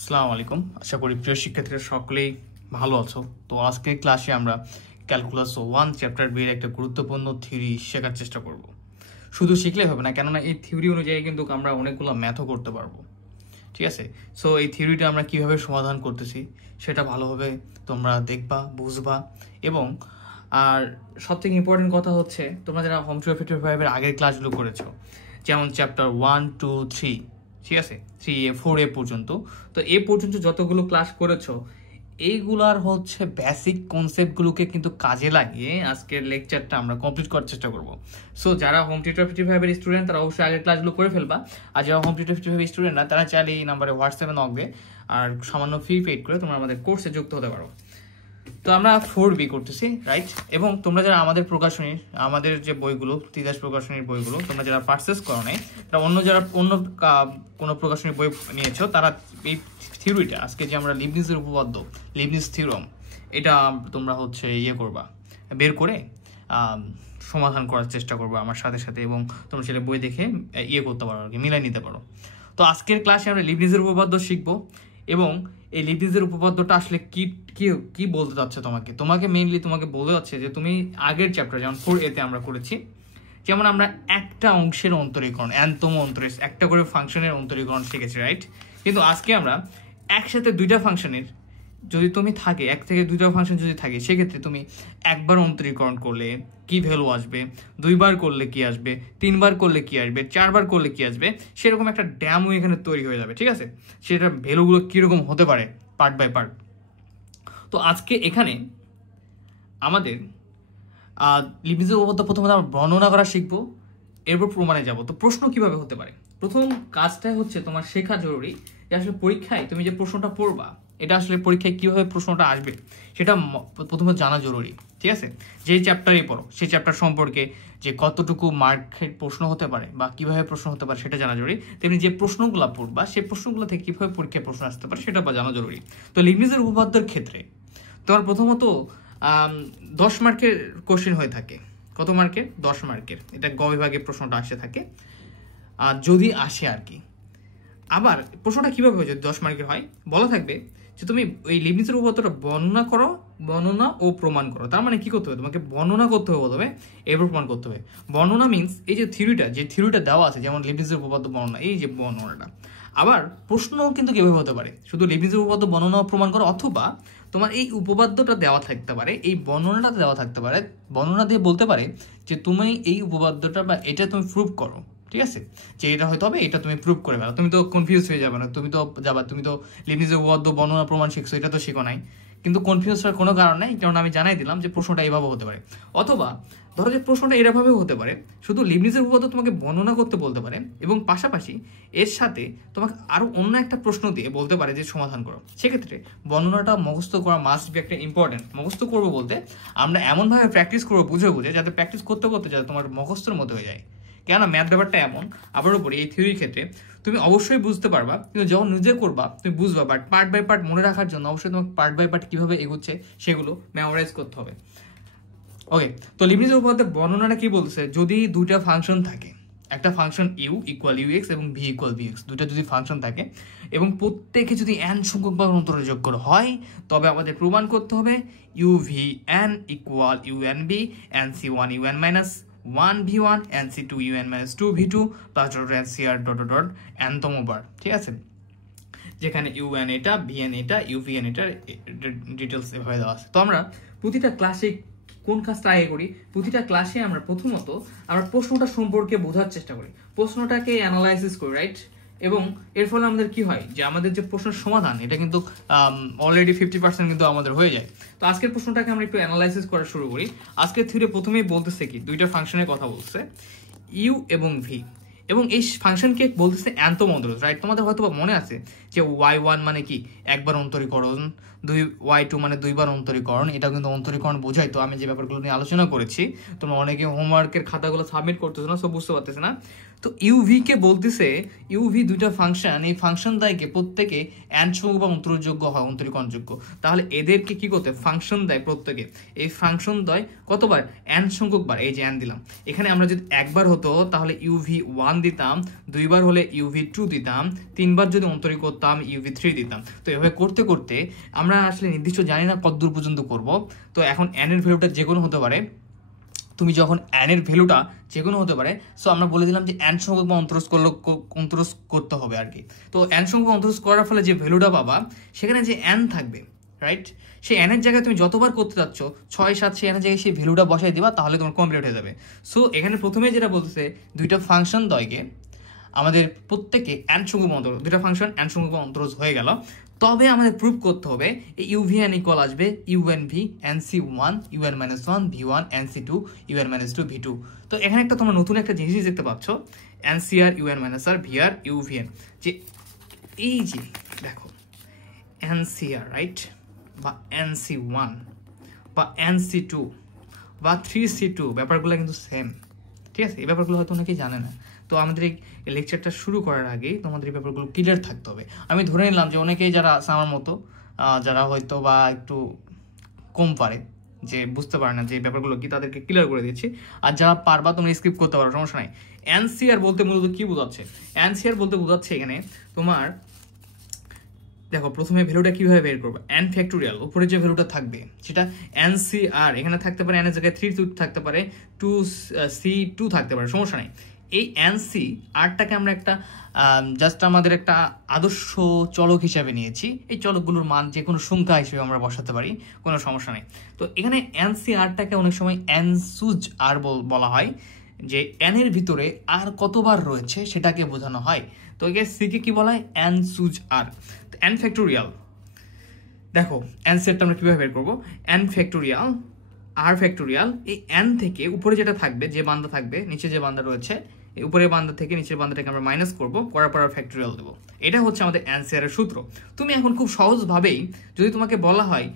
আসসালামু আলাইকুম। আশা করি প্রিয় শিক্ষার্থীরা সকলেই ভালো আছো। তো আজকের ক্লাসে আমরা ক্যালকুলাস 1 চ্যাপ্টার বি এর একটা গুরুত্বপূর্ণ থিওরি শেখার চেষ্টা করব। শুধু শিখলেই হবে না, কেননা এই থিওরি অনুযায়ী কিন্তু আমরা অনেকগুলো ম্যাথও করতে পারবো। ঠিক আছে? সো এই থিওরিটা আমরা কিভাবে সমাধান করতেছি সেটা ভালোভাবে তোমরা দেখবা, বুঝবা। এবং আর সবথেকে ইম্পর্টেন্ট কথা হচ্ছে, তোমরা যারা হোম 255 এর আগের ক্লাসগুলো করেছো, যেমন চ্যাপ্টার 1, 2, 3, ঠিক আছে, 3A 4A পর্যন্ত, তো এ পর্যন্ত যতগুলো ক্লাস করেছো এইগুলার হচ্ছে বেসিক কনসেপ্টগুলোকে কিন্তু কাজে লাগিয়ে আজকের লেকচারটা আমরা কমপ্লিট করার চেষ্টা করব। সো যারা হোম টিউটর 55 এর স্টুডেন্ট তারা অবশ্যই আগের ক্লাসগুলো করে ফেলবা, আর যারা হোম টিউটর 55 স্টুডেন্ট না তারা চাইলে এই নাম্বারে হোয়াটসঅ্যাপে নক দিয়ে আর সামান্য ফি পেড করে তোমরা আমাদের কোর্সে যুক্ত হতে পারো। তো আমরা 4B করতেছি, রাইট? এবং তোমরা যারা আমাদের প্রকাশনীর, আমাদের যে বইগুলো, তিতাস প্রকাশনীর বইগুলো তোমরা যারা পারচেস করো নাই, তারা যারা অন্য কোনো প্রকাশনীর বই নিয়েছো, তারা এই থিওরিটা আজকে যে আমরা লিবনিজের উপপাদ্য, লিবনিজ থিওরাম, এটা তোমরা হচ্ছে করবা, বের করে সমাধান করার চেষ্টা করবো আমার সাথে সাথে, এবং তোমরা সেটা বই দেখে করতে পারো, আর কি মিলাই নিতে পারো। তো আজকের ক্লাসে আমরা লিবনিজের উপপাদ্য শিখবো, এবং এই লিবনিজের উপপাদ্যটা আসলে কি কি কি বলতে যাচ্ছে তোমাকে মেইনলি তোমাকে বলতে যাচ্ছে যে তুমি আগের চ্যাপ্টার যেমন 4A তে আমরা করেছি, যেমন আমরা একটা অংশের অন্তরীকরণ, এনতম অন্তরে একটা করে ফাংশনের অন্তরীকরণ শিখেছি, রাইট? কিন্তু আজকে আমরা একসাথে দুইটা ফাংশনের যদি তুমি থাকে, এক থেকে দুইটা ফাংশন যদি থাকে, সেক্ষেত্রে তুমি একবার অন্তরীকরণ করলে কি ভ্যালু আসবে, দুইবার করলে কি আসবে, তিনবার করলে কি আসবে, চারবার করলে কি আসবে, সেরকম একটা ড্যামও এখানে তৈরি হয়ে যাবে। ঠিক আছে? সেটার ভ্যালুগুলো কীরকম হতে পারে পার্ট বাই পার্ট। তো আজকে এখানে আমাদের লিবনিজের উপপাদ্য প্রথমে আমরা বর্ণনা করা শিখবো, এরপর প্রমাণে যাব। তো প্রশ্ন কিভাবে হতে পারে, প্রথম কাজটাই হচ্ছে তোমার শেখা জরুরি যে আসলে পরীক্ষায় তুমি যে প্রশ্নটা পড়বা, এটা আসলে পরীক্ষায় কিভাবে প্রশ্নটা আসবে সেটা প্রথমে জানা জরুরি। ঠিক আছে? যেই চ্যাপ্টারই পড়ো সেই চ্যাপ্টার সম্পর্কে যে কতটুকু মার্কের প্রশ্ন হতে পারে বা কিভাবে প্রশ্ন হতে পারে সেটা জানা জরুরি। তেমনি যে প্রশ্নগুলো পড়বা সেই প্রশ্নগুলো থেকে কিভাবে পরীক্ষায় প্রশ্ন আসতে পারে সেটা জানা জরুরি। তো লিবনিজের উপপাদ্যের ক্ষেত্রে তোমার প্রথমত 10 মার্কের কোশ্চেন হয়ে থাকে। কত মার্কের? 10 মার্কের। এটা গ বিভাগে প্রশ্নটা আসে থাকে, যদি আসে আর কি। আবার প্রশ্নটা কিভাবে হয় যদি 10 মার্কের হয়, বলা থাকবে যে তুমি ওই লিবনিজের উপপাদ্যটা বর্ণনা করো, বর্ণনা ও প্রমাণ করো। তার মানে কি করতে হবে, তোমাকে বর্ণনা করতে হবে প্রথমে, এরপর প্রমাণ করতে হবে। বর্ণনা মিন্স এই যে থিওরিটা দেওয়া আছে, যেমন লিবনিজের উপপাদ্য বর্ণনা, এই যে বর্ণনাটা। আবার প্রশ্নও কিন্তু কিভাবে হতে পারে, শুধু লিবনিজের উপপাদ্য বর্ণনা ও প্রমাণ করো, অথবা তোমার এই উপপাদ্যটা দেওয়া থাকতে পারে, এই বর্ণনাটা দেওয়া থাকতে পারে, বর্ণনা দিয়ে বলতে পারে যে তুমি এই উপপাদ্যটা বা এটা তুমি প্রুভ করো। ঠিক আছে? যে এটা হয়তো হবে, এটা তুমি প্রুভ করে ফেলো। তুমি তো কনফিউজ হয়ে যাবে না, তুমি তো লিবনিজের উপপাদ্য বর্ণনা প্রমাণ শিখছো, এটা তো শিখো নাই। কিন্তু কনফিউজ হওয়ার কোনো কারণ নাই, কারণ আমি জানাই দিলাম যে প্রশ্নটা এইভাবে হতে পারে। অথবা ধরো যে প্রশ্নটা এরভাবেও হতে পারে, শুধু লিবনিজের উপপাদ্য তোমাকে বর্ণনা করতে বলতে পারে, এবং পাশাপাশি এর সাথে তোমাকে আরো অন্য একটা প্রশ্ন দিয়ে বলতে পারে যে সমাধান করো। সেক্ষেত্রে বর্ণনাটা মুখস্থ করা মাস্ট বি একটা ইম্পর্টেন্ট। মুখস্থ করবো বলতে আমরা এমনভাবে প্র্যাকটিস করবো, বুঝে যাতে প্র্যাকটিস করতে করতে যাতে তোমার মুখস্থের মতো হয়ে যায়। কেন ম্যাথ ব্যাপারটা এমন, আবার উপরে এই থিওরির ক্ষেত্রে তুমি অবশ্যই বুঝতে পারবা, কিন্তু যখন নিজে করবা তুমি বুঝবা, বাট পার্ট বাই পার্ট মনে রাখার জন্য অবশ্যই তোমাকে পার্ট বাই পার্ট কিভাবে এগোচ্ছে সেগুলো মেমোরাইজ করতে হবে। ওকে, তো লিবনিজের উপপাদ্যের বর্ণনাটা কি বলছে, যদি দুইটা ফাংশন থাকে, একটা ফাংশন ইউ ইকুয়াল ইউএক্স এবং ভি ইকুয়াল ভিএক্স, দুইটা যদি ফাংশন থাকে এবং প্রত্যেকে যদি এন সংখ্যক বার অন্তরযোগ্য হয়, তবে আমাদের প্রমাণ করতে হবে U V N equal U N B N C one U N minus 1v1 nc2 un minus 2v2 plus dot ncr dot dot nতম বার। ঠিক আছে? যেখানে un এটা, vn এটা, uvn এটা ডিটেলস এভাবে দেওয়া আছে। তো আমরা প্রতিটা ক্লাসে কোন কাজটা আগে করি, প্রতিটা ক্লাসে আমরা প্রথমত আমরা প্রশ্নটা সম্পর্কে বোঝার চেষ্টা করি, প্রশ্নটাকে অ্যানালাইসিস করি, রাইট? এবং এর ফলে আমাদের কি হয় যে আমাদের যে প্রশ্নের সমাধান এটা কিন্তু অলরেডি 50% কিন্তু আমাদের হয়ে যায়। তো আজকের প্রশ্নটাকে আমরা একটু অ্যানালাইসিস করা শুরু করি। আজকের থিওরি প্রথমেই বলতেছে কি, দুইটা ফাংশনের কথা বলছে, ইউ এবং ভি, এবং এই ফাংশনকে বলতেছে এনতম অন্তরজ, রাইট? তোমাদের হয়তো মনে আছে যে y1 মানে কি একবার অন্তরীকরণ, y2 মানে দুইবার অন্তরীকরণ, এটা কিন্তু অন্তরীকরণ বোঝায়। তো আমি যে ব্যাপারগুলো নিয়ে আলোচনা করেছি, তোমরা অনেকে হোমওয়ার্কের খাতাগুলো সাবমিট করতেছো না, সব বুঝতে পারতেছে না। তো ইউভি কে বলতেছে ইউভি দুইটা ফাংশন, এই ফাংশন দ্বয়কে প্রত্যেকে n সংখ্যক বা অন্তরযোগ্য হয়, অন্তরীকরণযোগ্য। তাহলে এদেরকে কি করতে ফাংশন দেয় প্রত্যেকে, এই ফাংশন দ্বয় কতবার n সংখ্যক বার, এই যে n দিলাম। এখানে আমরা যদি একবার হতো তাহলে uv1 দিতাম, দুইবার হলে uv2 দিতাম, তিনবার যদি অন্তরীক করতাম uv3 দিতাম। তো এভাবে করতে করতে আমরা আসলে নির্দিষ্ট জানি না কত দূর পর্যন্ত করব। তো এখন n এর ভ্যালুটা যে কোনো হতে পারে, তুমি যখন n এর ভ্যালুটা যে কোনো হতে পারে, সো আমরা বলে দিলাম যে n সংখ্যক বা অন্তরজ করতে হবে আর কি। তো n সংখ্যক অন্তরজ করার ফলে যে ভ্যালুটা পাবা সেখানে যে n থাকবে, রাইট, সেই n এর জায়গায় তুমি যতবার করতে যাচ্ছ 6 7 সেই n এর জায়গায় সেই ভ্যালুটা বসাই দিবা, তাহলে তোমার কমপ্লিট হয়ে যাবে। সো এখানে প্রথমে যেটা বলতেছে দুইটা ফাংশন দ্বয়কে আমাদের প্রত্যেকে n সংখ্যক অন্তরজ, দুইটা ফাংশন n সংখ্যক অন্তরজ হয়ে গেল। তবে আমাদের প্রুফ করতে হবে এই ইউভিএন ইকুয়াল আসবে unv nc1 un-1 v1 nc2 un-2 v2। তো এখানে একটা তোমরা নতুন একটা জিনিস দেখতে পাচ্ছ, ncr un-r vr uvn, যে এই যে দেখো ncr রাইট, বা nc1 বা nc2 বা 3c2 ব্যাপারগুলো কিন্তু সেম, ঠিক আছে? এই ব্যাপারগুলো হয়তো অনেকেই জানে না। তো আমাদের এই লেকচারটা শুরু করার আগেই তোমাদের এই ব্যাপারগুলো ক্লিয়ার থাকতে হবে। আমি ধরে নিলাম যে অনেকেই যারা আছে আমার মতো, যারা হয়তো বা একটু কম পারে, যে বুঝতে পারে না যে এই ব্যাপারগুলো কি, তাদেরকে ক্লিয়ার করে দিচ্ছি। আর যারা পারবা তোমরা স্কিপ করতে পারো, সমস্যা নাই। এনসিআর বলতে মূলত কি বোঝাচ্ছে? এনসিআর বলতে বোঝাচ্ছে এখানে তোমার দেখো প্রথমে ভ্যালুটা কিভাবে বের করবে, n ফ্যাক্টোরিয়াল উপরে যে ভ্যালুটা থাকবে সেটা ncr, এখানে থাকতে পারে n এর জায়গায় 3 থাকতে পারে, 2c2 থাকতে পারে, সমস্যা নেই। এই ncr-টাকে আমরা একটা জাস্ট আমাদের একটা আদর্শ চলক হিসাবে নিয়েছি। এই চলকগুলোর মান যে কোনো সংখ্যা হিসেবে আমরা বসাতে পারি, কোনো সমস্যা নেই। তো এখানে ncr-টাকে অনেক সময় n-sub-r বলা হয়, যে n এর ভিতরে আর কতবার রয়েছে সেটাকে বোঝানো হয়। তো একে c কে কি বলা হয়, n-sub-r। n ফ্যাক্টোরিয়াল, দেখো n-সেটটা আমরা কিভাবে বের করবো, n ফ্যাক্টোরিয়াল r ফ্যাক্টোরিয়াল, এই n থেকে উপরে যেটা থাকবে, যে বান্দা থাকবে, নিচে যে বান্দা রয়েছে, এই উপরের বান্দা থেকে নিচের বান্দাটাকে আমরা মাইনাস করবো, করার পর ফ্যাক্টোরিয়াল দেবো। এটা হচ্ছে আমাদের ncr এর সূত্র। তুমি এখন খুব সহজভাবেই যদি তোমাকে বলা হয়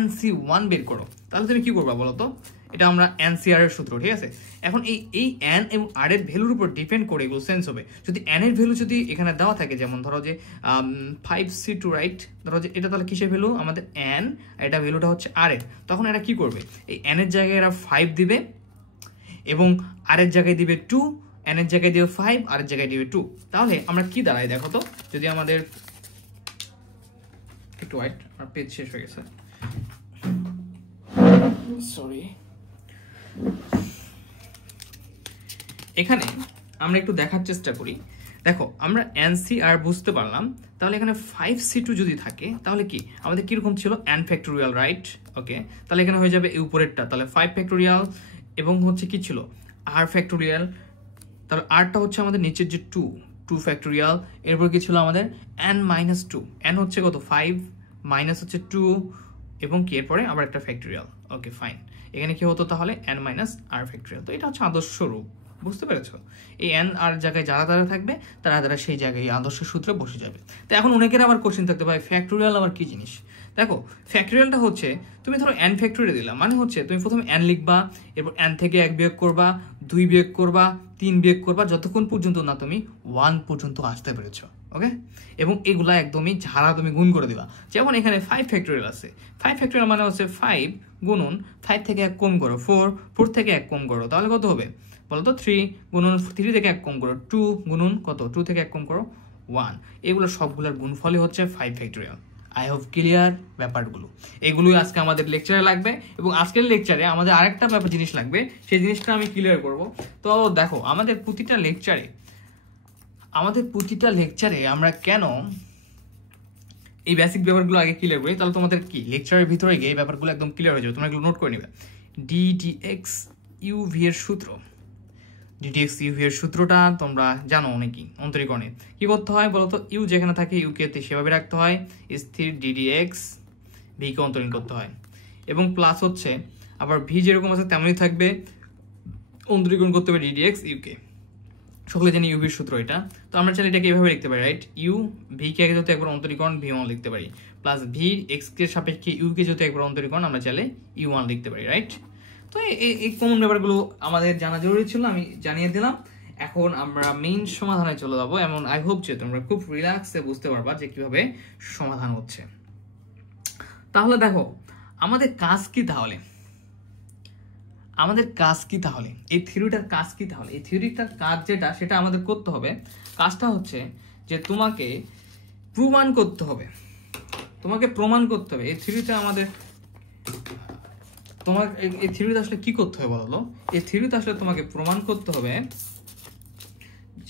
nc1 বের করো, তাহলে তুমি কি করবা বলো তো? এটা আমরা ncr এর সূত্র, ঠিক আছে? এখন এই n এবং r এর ভ্যালুর উপর ডিপেন্ড করে এগুলো সেন্স হবে। যদি n এর ভ্যালু যদি এখানে দেওয়া থাকে, যেমন ধরো যে 5c2 রাইট, ধরো যে এটা তাহলে কিসের ভ্যালু, আমাদের n, এটা ভ্যালুটা হচ্ছে r এর, তখন এরা কি করবে, এই n এর জায়গায় এরা 5 দিবে এবং r এর জায়গায় দিবে 2, n এর জায়গায় দিবে 5, r এর জায়গায় দিবে 2। তাহলে আমরা কি দাঁড়াই দেখো তো, যদি আমাদের একটু ওয়েট, আমার পেজ শেষ হয়ে গেছে, সরি। এখানে আমরা একটু দেখার চেষ্টা করি। দেখো আমরা ncr বুঝতে পারলাম, তাহলে এখানে 5c2 যদি থাকে তাহলে কি আমাদের কিরকম ছিল, n ফ্যাক্টোরিয়াল রাইট, ওকে। তাহলে এখানে হয়ে যাবে এই উপরেরটা, তাহলে 5 ফ্যাক্টোরিয়াল এবং হচ্ছে কি ছিল r ফ্যাক্টোরিয়াল, তাহলে rটা হচ্ছে আমাদের নিচের যে 2 ফ্যাক্টোরিয়াল, এরপর কি ছিল আমাদের n-2, n হচ্ছে কত 5 মাইনাস হচ্ছে 2 এবং কি এরপরে আবার একটা ফ্যাক্টোরিয়াল, ওকে ফাইন। এখানে কি হতো তাহলে n-r ফ্যাক্টোরিয়াল। তো এটা হচ্ছে আদর্শ রূপ, বুঝতে পেরেছো? এই n আর জায়গায় যারা থাকবে তারা সেই জায়গায় আদর্শ সূত্রে বসে যাবে। তো এখন অনেকের আবার কোশ্চেন থাকতে পারে ফ্যাক্টোরিয়াল আবার কি জিনিস। দেখো ফ্যাক্টোরিয়ালটা হচ্ছে তুমি ধরো n ফ্যাক্টোরিয়াল দিলা, মানে হচ্ছে তুমি প্রথমে n লিখবা, এরপর n থেকে 1 বিয়োগ করবা, 2 বিয়োগ করবা, 3 বিয়োগ করবা, যতক্ষণ পর্যন্ত না তুমি 1 পর্যন্ত আসতে পেরেছো, ওকে। এবং এগুলা একদমই ঝাড়া তুমি গুণ করে দিবা। যেমন এখানে 5 ফ্যাক্টোরিয়াল আছে, 5 ফ্যাক্টোরিয়াল মানে হচ্ছে 5 গুণন 5 থেকে 1 কম করো 4 থেকে 1 কম করো, তাহলে কত হবে বলতো 3 গুণন 3 থেকে 1 কম করো 2 গুণন কত 2 থেকে 1 কম করো 1। এগুলো সবগুলোর গুণফলই হচ্ছে 5 ফ্যাক্টোরিয়াল। আই হোপ ক্লিয়ার ব্যাপারগুলো। এগুলোই আজকে আমাদের লেকচারে লাগবে এবং আজকের লেকচারে আমাদের আরেকটা ব্যাপার জিনিস লাগবে, সেই জিনিসটা আমি ক্লিয়ার করব। তো দেখো আমাদের প্রতিটা লেকচারে আমরা কেন এই বেসিক ব্যাপারগুলো আগে ক্লিয়ার করি, তাহলে তোমাদের কি লেকচারের ভিতরে গিয়ে এই ব্যাপারগুলো একদম ক্লিয়ার হয়ে যাবে। তোমরা এগুলো নোট করে নিবে। ddx uv এর সূত্র, ddx uv এর সূত্রটা তোমরা জানো অনেকেই অন্তরীকরণে। কি করতে হয় বলতো, ইউ যেখানে থাকে ইউকে সেভাবে রাখতে হয়, স্থির ddx v কে অন্তরীণ করতে হয় এবং প্লাস হচ্ছে আবার v যেরকম আছে তেমনই থাকবে, অন্তরীকরণ করতে হবে ddx uকে। সকলে জানি ইউভির সূত্র এটা। তো আমরা চাইলে এটাকে এভাবে লিখতে পারি, রাইট, ইউ ভি কে যদি একবার অন্তরীকরণ v1 লিখতে পারি, প্লাস ভি এক্স কে সাপেক্ষে ইউ কে যদি একবার অন্তরীকরণ আমরা চাইলে u1 লিখতে পারি, রাইট। তো এই কমন ব্যাপারগুলো আমাদের জানা জরুরি ছিল, আমি জানিয়ে দিলাম। এখন আমরা মেইন সমাধানে চলে যাবো, এমন আই হোপ যে তোমরা খুব রিল্যাক্সে বুঝতে পারবা যে কিভাবে সমাধান হচ্ছে। তাহলে দেখো আমাদের কাজ কি, তাহলে এই থিওরিটার কাজ কি? তাহলে এই থিওরিটার কাজ যেটা, সেটা আমাদের করতে হবে। কাজটা হচ্ছে যে তোমাকে প্রমাণ করতে হবে, এই থিওরিটা আমাদের, তোমার এই থিওরিতে আসলে কি করতে হবে বলো? এই থিওরিতে আসলে তোমাকে প্রমাণ করতে হবে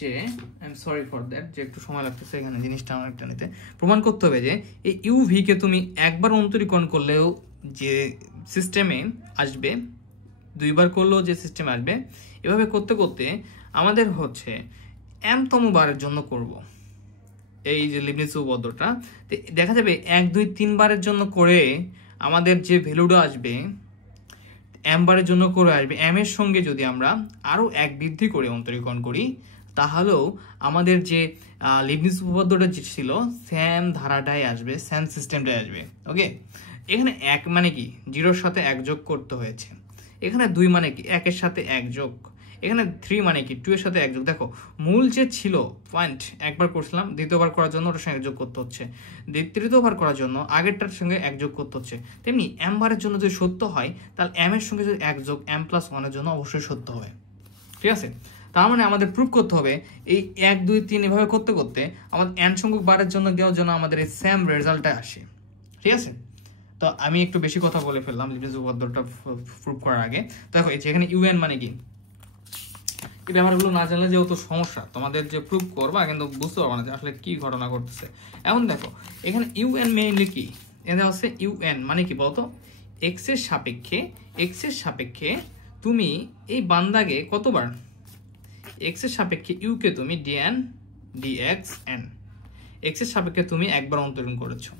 যে, I am sorry for that, যে একটু সময় লাগতেছে এখানে জিনিসটা অনেকটা নিতে। প্রমাণ করতে হবে যে এই ইউভি কে তুমি একবার অন্তরীকরণ করলেও যে সিস্টেমে আসবে, দুইবার করলেও যে সিস্টেমে আসবে, এভাবে করতে করতে আমাদের হচ্ছে এমতম বারের জন্য করব এই যে লিবনিজ উপপাদ্যটা। দেখা যাবে 1 2 3 বারের জন্য করে আমাদের যে ভ্যালুটা আসবে, এম বারের জন্য করে আসবে, এম এর সঙ্গে যদি আমরা আরও 1 বৃদ্ধি করে অন্তরীকরণ করি, তাহলেও আমাদের যে লিবনিজ উপপাদ্যটা যে ছিল সেম ধারাটাই আসবে, সেম সিস্টেমটাই আসবে। ওকে, এখানে 1 মানে কি 0-র সাথে 1 যোগ করতে হয়েছে, এখানে 2 মানে কি 1-এর সাথে 1 যোগ, এখানে 3 মানে কি 2 এর সাথে 1 যোগ। দেখো মূল যে ছিল পয়েন্ট, একবার করছিলাম, দ্বিতীয়বার করার জন্য ওটার সঙ্গে 1 যোগ করতে হচ্ছে, তৃতীয়বার করার জন্য আগেরটার সঙ্গে 1 যোগ করতে হচ্ছে। তেমনি এম বারের জন্য যদি সত্য হয়, তাহলে এম এর সঙ্গে যদি 1 যোগ m+1 এর জন্য অবশ্যই সত্য হবে। ঠিক আছে, তার মানে আমাদের প্রুফ করতে হবে এই 1 2 3 এভাবে করতে করতে আমাদের n সংখ্যক বারের জন্য দেওয়ার জন্য আমাদের এই সেম রেজাল্টটা আসে। ঠিক আছে, তো আমি একটু বেশি কথা বলে ফেললাম লিবনিজ উপপাদ্যটা প্রুফ করার আগে। দেখো এই যে এখানে un মানে কি, এই ব্যাপারগুলো না জানলে যেহেতু সমস্যা, তোমাদের যে প্রুফ করবা কিন্তু বুঝতে পারবো না যে আসলে কি ঘটনা ঘটতেছে। এখন দেখো এখানে un মেইনলি কি, এটা হচ্ছে un মানে কি বলতো, x এর সাপেক্ষে তুমি এই বান্দাকে কতবার, x এর সাপেক্ষে u কে তুমি dn dxn, x এর সাপেক্ষে তুমি একবার অন্তরীকরণ করেছো।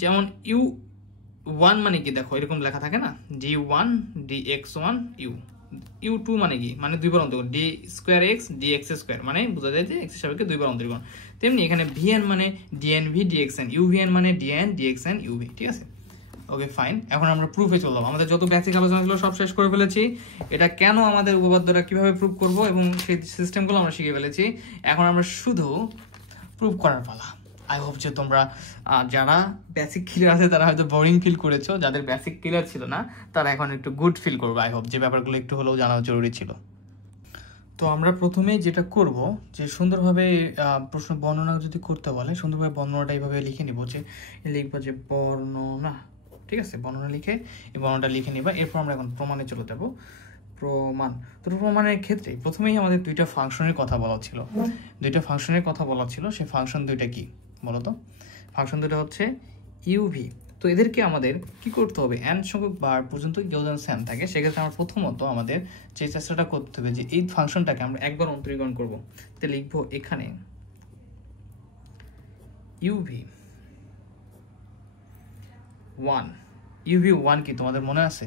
যেমন u1 মানে কি, দেখো এরকম লেখা থাকে না, d1 dx1 u2 মানে কি, মানে দুইবার অন্তরীকরণ, d2x dx2 মানে বোঝা যায় যে x এর সাপেক্ষে দুইবার অন্তরীকরণ। তেমনি এখানে vn মানে dnv dxn, uvn মানে dn dxn uv। ঠিক আছে, ওকে ফাইন। এখন আমরা প্রুফে চলে যাবো, আমাদের যত বেসিক আলোচনা ছিল সব শেষ করে ফেলেছি। এটা কেন আমাদের উপপাদ্যটা কিভাবে প্রুফ করব এবং সেই সিস্টেমগুলো আমরা শিখে ফেলেছি। এখন আমরা শুধু প্রুফ করার পালা। আই হোপ যে তোমরা যারা বেসিক ক্লিয়ার আছে তারা হয়তো বোরিং ফিল করেছো, যাদের বেসিক ক্লিয়ার ছিল না তারা এখন একটু গুড ফিল করবে। আই হোপ যে ব্যাপারগুলো একটু হলেও জানা জরুরি ছিল। তো আমরা প্রথমেই যেটা করব যে সুন্দরভাবে প্রশ্ন বর্ণনা যদি করতে বলে, সুন্দরভাবে বর্ণনাটা এইভাবে লিখে নিব, যে লিখবো যে বর্ণনা। ঠিক আছে, বর্ণনা লিখে এই বর্ণনাটা লিখে নিবা। এরপর আমরা এখন প্রমাণে চলে যাব। প্রমাণ, তো প্রমাণের ক্ষেত্রে প্রথমেই আমাদের দুইটা ফাংশনের কথা বলা ছিল, সেই ফাংশন দুইটা কি বলতো? ফাংশন দুইটা হচ্ছে ইউভি। তো এদেরকে আমাদের কি করতে হবে, n সংখ্যক বার পর্যন্ত কেউ যেন সেম থাকে। সেক্ষেত্রে আমরা প্রথমত আমাদের যে চেষ্টাটা করতে হবে যে এই ফাংশনটাকে আমরা একবার অন্তরীকরণ করব। তো লিখবো এখানে uv1 কি তোমাদের মনে আছে?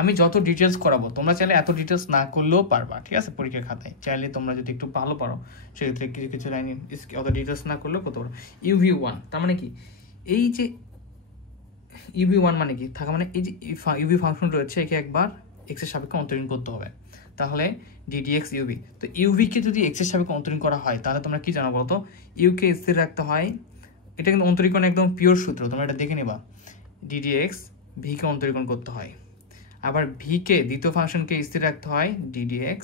আমি যত ডিটেলস করাবো তোমরা চাইলে এত ডিটেলস না করলেও পারবা। ঠিক আছে, পরীক্ষার খাতায় চাইলে তোমরা যদি একটু ভালো পারো সেক্ষেত্রে কিছু কিছু লাইন অত ডিটেলস না করলেও করতে পারো। uv1 তার মানে কি, এই যে uv1 মানে কি থাকা, মানে এই যে ইউভি ফাংশন রয়েছে একে একবার x এর সাপেক্ষে অন্তরীণ করতে হবে, তাহলে ddx uv। তো uv কে যদি x এর সাপেক্ষে অন্তরীণ করা হয় তাহলে তোমরা কি জানো বলতো, u কে স্থির রাখতে হয়। এটা কিন্তু অন্তরীকরণ একদম পিওর সূত্র, তোমরা এটা দেখে নিবা। ddx v কে অন্তরীকরণ করতে হয়, আবার v কে দ্বিতীয় ফাংশনকে স্থির রাখতে হয় ddx,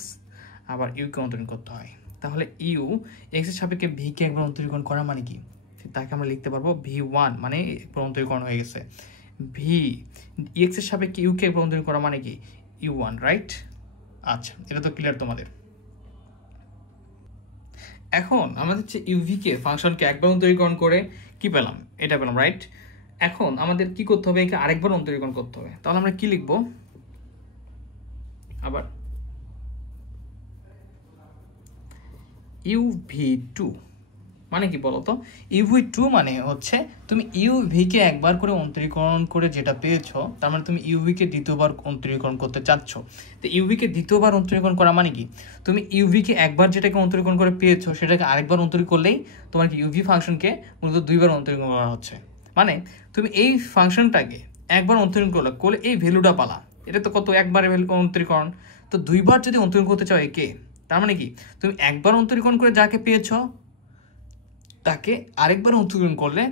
আবার u কে অন্তরীকরণ করতে হয়। তাহলে u x এর সাপেক্ষে v কে একবার অন্তরীকরণ করা মানে কি, তাকে আমরা লিখতে পারবো v1 মানে একবার অন্তরীকরণ হয়ে গেছে। v x এর সাপেক্ষে u কে একবার অন্তরীকরণ করা মানে কি u1, রাইট? আচ্ছা, এটা তো ক্লিয়ার তোমাদের। এখন আমাদের যে uv কে ফাংশনকে একবার অন্তরীকরণ করে কি পেলাম, এটা পেলাম, রাইট? এখন আমাদের কি করতে হবে, একে আরেকবার অন্তরীকরণ করতে হবে। তাহলে আমরা কি লিখবো, আবার uv2 মানে কি বলতো? uv2 মানে হচ্ছে তুমি uv কে একবার করে অন্তরীকরণ করে যেটা পেয়েছো, তার মানে তুমি uv কে দ্বিতীয়বার অন্তরীকরণ করতে চাচ্ছ। তো uv কে দ্বিতীয়বার অন্তরীকরণ করা মানে কি, তুমি uv কে একবার যেটাকে অন্তরীকরণ করে পেয়েছো সেটাকে আরেকবার অন্তরীকরণ করলেই তোমার কি uv ফাংশনকে মূলত দুইবার অন্তরীকরণ করা হচ্ছে। মানে তুমি এই ফাংশনটাকে একবার অন্তরীকরণ করলে এই ভ্যালুটা পালা, এটা তো কত একবারে অন্তরীকরণ। তো দুইবার যদি অন্তরীকরণ করতে চাও একে, তার মানে কি তুমি একবার অন্তরীকরণ করে যাকে পেয়েছ তাকে আরেকবার অন্তরীকরণ করলে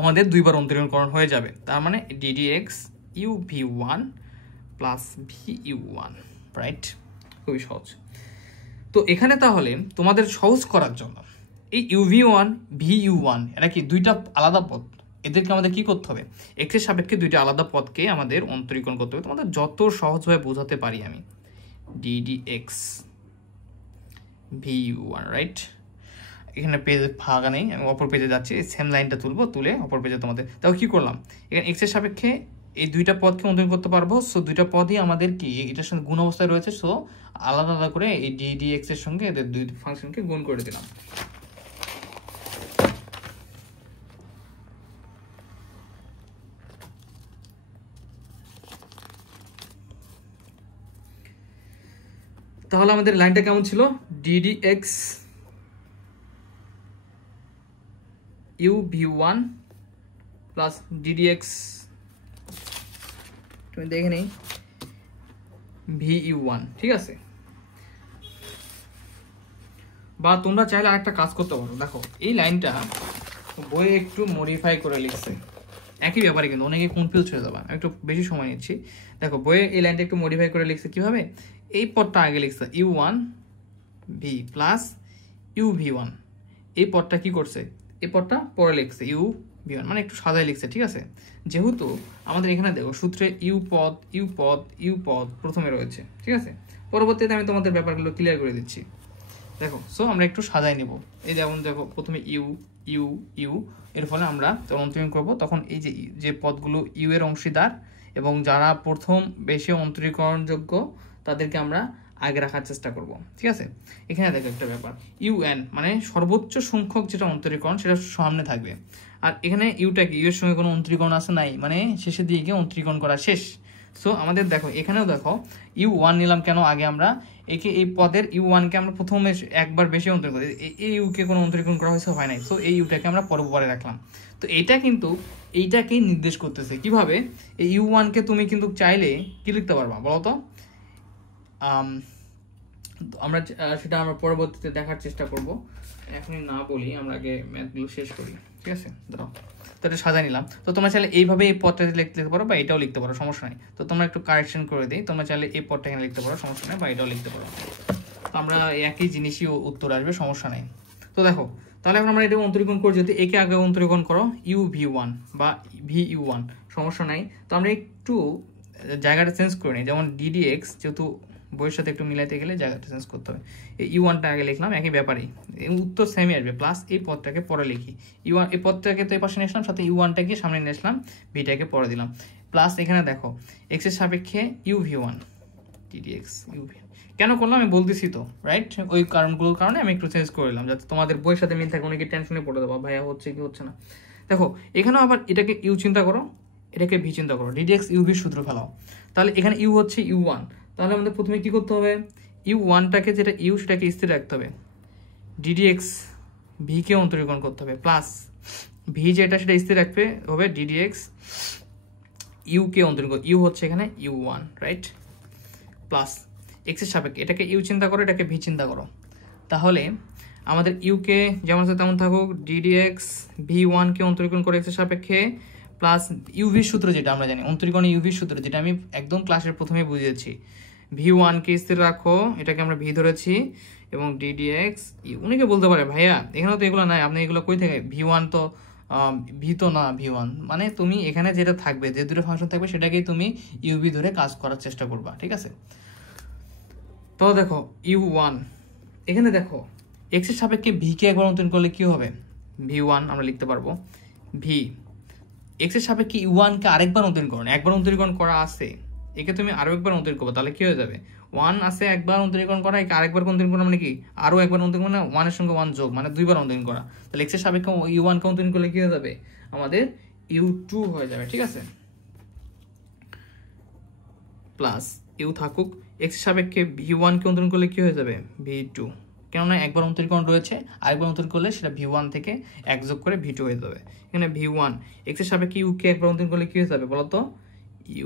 আমাদের দুইবার অন্তরীকরণ হয়ে যাবে। তার মানে ddx uv1 plus vu1, right? খুবই সহজ। তো এখানে তাহলে তোমাদের সহজ করার জন্য এই uv1 vu1 এরা কি দুইটা আলাদা পদ, এদেরকে আমাদের কি করতে হবে, x এর সাপেক্ষে দুইটা আলাদা পদকে আমাদের অন্তরীকরণ করতে হবে। তোমাদের যত সহজভাবে বোঝাতে পারি আমি, ddx vu1, রাইট? এখানে পেজে ফাঁকা নেই, আমি অপর পেজে যাচ্ছি, সেম লাইনটা তুলবো, তুলে অপর পেজে তোমাদের তাও কি করলাম, এখানে x এর সাপেক্ষে এই দুইটা পদকে অন্তরীকরণ করতে পারবো। সো দুইটা পদই আমাদের কি এটার সঙ্গে গুণ অবস্থায় রয়েছে, সো আলাদা আলাদা করে এই ddx এর সঙ্গে এদের দুই ফাংশনকে গুণ করে দিলাম। তাহলে আমাদের লাইনটা কেমন ছিল, ddx uv1 প্লাস ddx, তুমি দেখে নেই, vu1, ঠিক আছে? বা তোমরা চাইলে আরেকটা কাজ করতে পারো, দেখো এই লাইনটা বইয়ে একটু মডিফাই করে লিখছে, একই ব্যাপারে কিন্তু অনেকে কনফিউজ হয়ে যাবে, আমি একটু বেশি সময় নিচ্ছি। দেখো বইয়ে এই লাইনটা একটু মডিফাই করে লিখছে কিভাবে, এই পদটা আগে লিখছে u1 v প্লাস uv1, এই পদটা কি করছে, এই পদটা পরে লিখছে uv1, মানে একটু সাজায় লিখছে, ঠিক আছে? যেহেতু আমাদের এখানে দেখো সূত্রে ইউ পদ প্রথমে রয়েছে, ঠিক আছে? পরবর্তীতে আমি তোমাদের ব্যাপারগুলো ক্লিয়ার করে দিচ্ছি। দেখো সো আমরা একটু সাজাই নেব, এই যেমন দেখো প্রথমে ইউ, এর ফলে আমরা যখন অন্তরীকরণ করবো তখন এই যে পদগুলো ইউ এর অংশীদার এবং যারা প্রথম বেশি অন্তরীকরণযোগ্য তাদেরকে আমরা আগে রাখার চেষ্টা করব, ঠিক আছে? এখানে দেখো একটা ব্যাপার, ইউএন মানে সর্বোচ্চ সংখ্যক যেটা অন্তরীকরণ সেটা সামনে থাকবে, আর এখানে ইউটা কি, ইউ এর সঙ্গে কোনো অন্তরীকরণ আছে নাই, মানে শেষের দিকে গিয়ে অন্তরীকরণ করা শেষ। সো আমাদের দেখো এখানেও দেখো u1 নিলাম কেন, আগে আমরা এই পদের u1কে আমরা প্রথমে একবার বেশি অন্তরীকরণ করি, এই ইউকে কোনো অন্তরীকরণ করা হয়েছে হয় নাই, সো এই ইউটাকে আমরা পরে রাখলাম। তো এইটা কিন্তু এইটাকেই নির্দেশ করতেছে কিভাবে, এই u1কে তুমি কিন্তু চাইলে কি লিখতে পারবা বলো তো, আমরা সেটা আমরা পরবর্তীতে দেখার চেষ্টা করব, এখনই না বলি, আমরা আগে ম্যাথগুলো শেষ করি, ঠিক আছে? ধরো তো এটা সাজা নিলাম, তো তোমরা চাইলে এইভাবে এই পদটা লিখতে পারো বা এটাও লিখতে পারো, সমস্যা নেই। তো তোমরা একটু কারেকশন করে দিই, তোমরা চাইলে এই পদটা এখানে লিখতে পারো, সমস্যা নেই, বা এটাও লিখতে পারো, তো আমরা একই জিনিসই উত্তর আসবে, সমস্যা নেই। তো দেখো তাহলে এখন আমরা এটা অন্তরীকরণ করে, যদি একে আগে অন্তরীকরণ করো uv1 বা vu1, সমস্যা নাই। তো আমরা একটু জায়গাটা চেঞ্জ করে নিই, যেমন ddx যেহেতু বইয়ের সাথে একটু মিলাইতে গেলে জায়গাটা চেঞ্জ করতে হবে, এই u1টা আগে লিখলাম, একই ব্যাপারেই উত্তর সেমই আসবে, প্লাস এই পদটাকে পরে লিখি, u1 এই পদটাকে তো এই পাশে নিয়ে আসলাম, সাথে u1টাকে সামনে নিয়ে আসলাম, ভিটাকে পরে দিলাম, প্লাস এখানে দেখো x এর সাপেক্ষে uv1 ddx uv, কেন করলাম আমি বলতেছি তো, রাইট? ওই কারণগুলোর কারণে আমি একটু চেঞ্জ করে দিলাম, যাতে তোমাদের বইয়ের সাথে মিল থাকে, অনেকে টেনশনে পড়ে দেবো ভাইয়া হচ্ছে কি হচ্ছে না। দেখো এখানেও আবার এটাকে ইউ চিন্তা করো, এটাকে ভি চিন্তা করো, ddx uv সূত্র ফেলাও, তাহলে এখানে ইউ হচ্ছে u1, তাহলে আমাদের প্রথমে কি করতে হবে, u1টাকে যেটা ইউ সেটাকে স্থির রাখতে হবে, ddx ভি কে অন্তরীকরণ করতে হবে, প্লাস ভি যেটা সেটা স্থির রাখতে হবে, ddx ইউ কে অন্তরীকরণ, ইউ হচ্ছে এখানে u1, রাইট? প্লাস এক্স এর সাপেক্ষে এটাকে ইউ চিন্তা করো, এটাকে ভি চিন্তা করো, তাহলে আমাদের ইউকে যেমন আছে তেমন থাকুক, ddx v1 কে অন্তরীকরণ করে এক্স এর সাপেক্ষে, প্লাস ইউভি সূত্র যেটা আমরা জানি, অন্তরীকরণ ইউভি সূত্র যেটা আমি একদম ক্লাসের প্রথমে বুঝিয়েছি, v1 কে স্থির রাখো, এটাকে আমরা ভি ধরেছি, এবং ddx উনিকে বলতে পারে ভাইয়া এখানে তো এগুলো নাই, আপনি এগুলো কই থেকে, v1 তো ভি তো না, v1 মানে তুমি এখানে যেটা থাকবে, যে দুটো ফাংশন থাকবে সেটাকেই তুমি ইউভি ধরে কাজ করার চেষ্টা করবা, ঠিক আছে? তো দেখো u1 এখানে দেখো x এর সাপেক্ষে v কে একবার অন্তরীকরণ করলে কি হবে, v1 আমরা লিখতে পারবো, v x এর সাপেক্ষে u1 কে আরেকবার অন্তরীকরণ করো, একবার অন্তরীকরণ করা আছে, একে তুমি আরো একবার অন্তরীকরণ করবে, তাহলে কি হয়ে যাবে, 1 আছে একবার অন্তরীকরণ করা, একে আরেকবার অন্তরীকরণ করা মানে কি আরো একবার অন্তরীকরণ, মানে 1 এর সঙ্গে 1 যোগ, মানে দুইবার অন্তরীকরণ করা, তাহলে x এর সাপেক্ষে u1 কে অন্তরীকরণ করলে কি হয়ে যাবে, আমাদের u2 হয়ে যাবে, ঠিক আছে? প্লাস ইউ থাকুক, x এর সাপেক্ষে v1 কে অন্তরীকরণ করলে কি হয়ে যাবে, v2, কেননা একবার অন্তরীকরণ রয়েছে, আরেকবার অন্তরীকরণ করলে সেটা v1 থেকে এক যোগ করে v2 হয়ে যাবে, এখানে v1 x এর সাপেক্ষে u কে একবার অন্তরীকরণ করলে কি হয়ে যাবে বলো তো,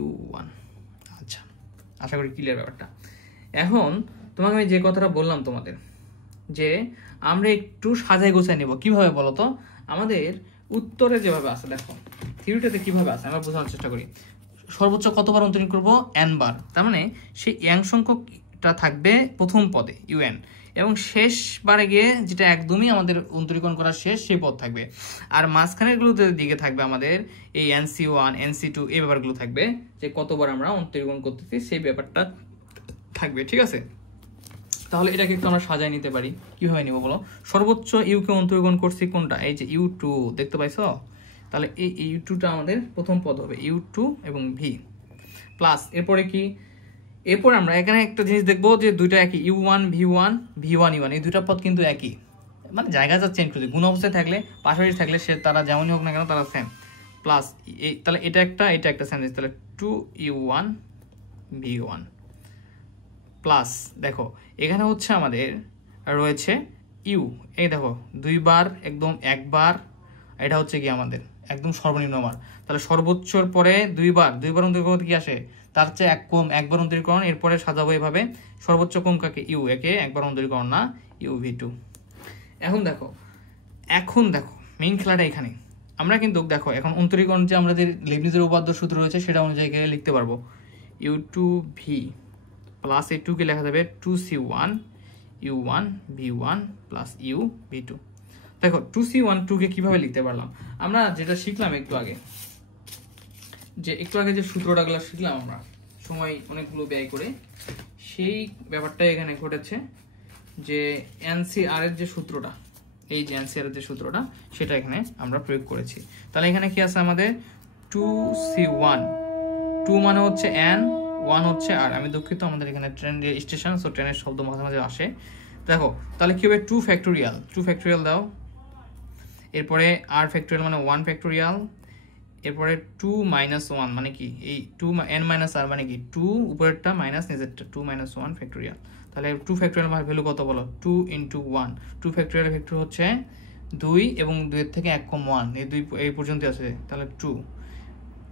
u1। আচ্ছা, আশা করি ক্লিয়ার ব্যাপারটা। এখন তোমাকে আমি যে কথাটা বললাম তোমাদের, যে আমরা একটু সাজাই গোছাই নেব। কিভাবে বলো তো? আমাদের উত্তরে যেভাবে আছে, দেখো থিওরিটাতে কিভাবে আছে আমরা বোঝানোর চেষ্টা করি। সর্বোচ্চ কতবার অন্তরীণ করব? n বার। তার মানে সেই n সংখ্যকটা থাকবে প্রথম পদে un, এবং শেষবারে গিয়ে যেটা একদমই আমাদের অন্তরীকরণ করা শেষ সেই পদ থাকবে। আর মাঝখানের গুলোতে দিকে থাকবে আমাদের এই nc1 nc2 এই ব্যাপারগুলো থাকবে, যে কতবার আমরা অন্তরীকরণ করতেছি সেই ব্যাপারটা থাকবে। ঠিক আছে, তাহলে এটাকে একটু আমরা সাজায় নিতে পারি। কিভাবে নিব বলো? সর্বোচ্চ ইউকে অন্তরীকরণ করছি কোনটা? এই যে u2 দেখতে পাইছো? তাহলে এই u2টা আমাদের প্রথম পদ হবে, u2 এবং v প্লাস এরপরে কি? এরপর আমরা এখানে একটা জিনিস দেখবো যে দুইটা একই, u1 v1 v1 u1 এই দুইটা পদ কিন্তু একই, মানে জায়গা যা চেঞ্জ করছে, গুণ অবস্থায় থাকলে পাশাপাশি থাকলে সে তারা যেমনই হোক না কেন তারা সেম। প্লাস তাহলে এটা একটা সেম, তাহলে 2u1 v1 প্লাস দেখো এখানে হচ্ছে আমাদের রয়েছে ইউ, এই দেখো দুইবার একদম একবার, এটা হচ্ছে কি আমাদের একদম সর্বনিম্ন মান। তাহলে সর্বোচ্চর পরে দুইবার অন্তরীকরণ কি আসে? তার চেয়ে এক কম একবার অন্তরীকরণ। এরপরে সাজাবো এভাবে, সর্বোচ্চ কম কাকে? ইউ, একে একবার অন্তরীকরণ না, uv2। এখন দেখো মেইন খেলাটা এখানে। আমরা কিন্তু দেখো এখন অন্তরীকরণ যে আমরা যে লেবনিজের উপপাদ্য সূত্র রয়েছে সেটা অনুযায়ী লিখতে পারবো u2v প্লাস এই 2 কে লেখা যাবে 2c1 u1 v1 plus uv2। দেখো 2c1 2 কে কিভাবে লিখতে পারলাম? আমরা যেটা শিখলাম একটু আগে যে সূত্রটাগুলো শিখলাম আমরা সময় অনেকগুলো ব্যয় করে, সেই ব্যাপারটাই এখানে ঘটেছে। যে এনসিআর এর যে সূত্রটা, এই যে এনসিআর এর যে সূত্রটা সেটা এখানে আমরা প্রয়োগ করেছি। তাহলে এখানে কি আছে আমাদের? 2c1, 2 মানে হচ্ছে n, 1 হচ্ছে আর। আমি দুঃখিত, আমাদের এখানে ট্রেন স্টেশন, সো ট্রেনের শব্দ মাঝে মাঝে আসে। দেখো তাহলে কি হবে? 2 ফ্যাক্টোরিয়াল দাও, এরপরে r ফ্যাক্টোরিয়াল মানে 1 ফ্যাক্টোরিয়াল, এরপরে 2 মাইনাস 1 মানে কি? এই 2 n মাইনাস r মানে কি? 2 উপরেরটা মাইনাস নিচেরটা, 2 মাইনাস 1 ফ্যাক্টোরিয়াল। তাহলে 2 ফ্যাক্টোরিয়াল মানে ভ্যালু কত বলো? 2 ইনটু 1। 2 ফ্যাক্টোরিয়াল ভেক্টর হচ্ছে 2 এবং 2 এর থেকে 1 কম 1, এই 2 এই পর্যন্ত আছে, তাহলে 2।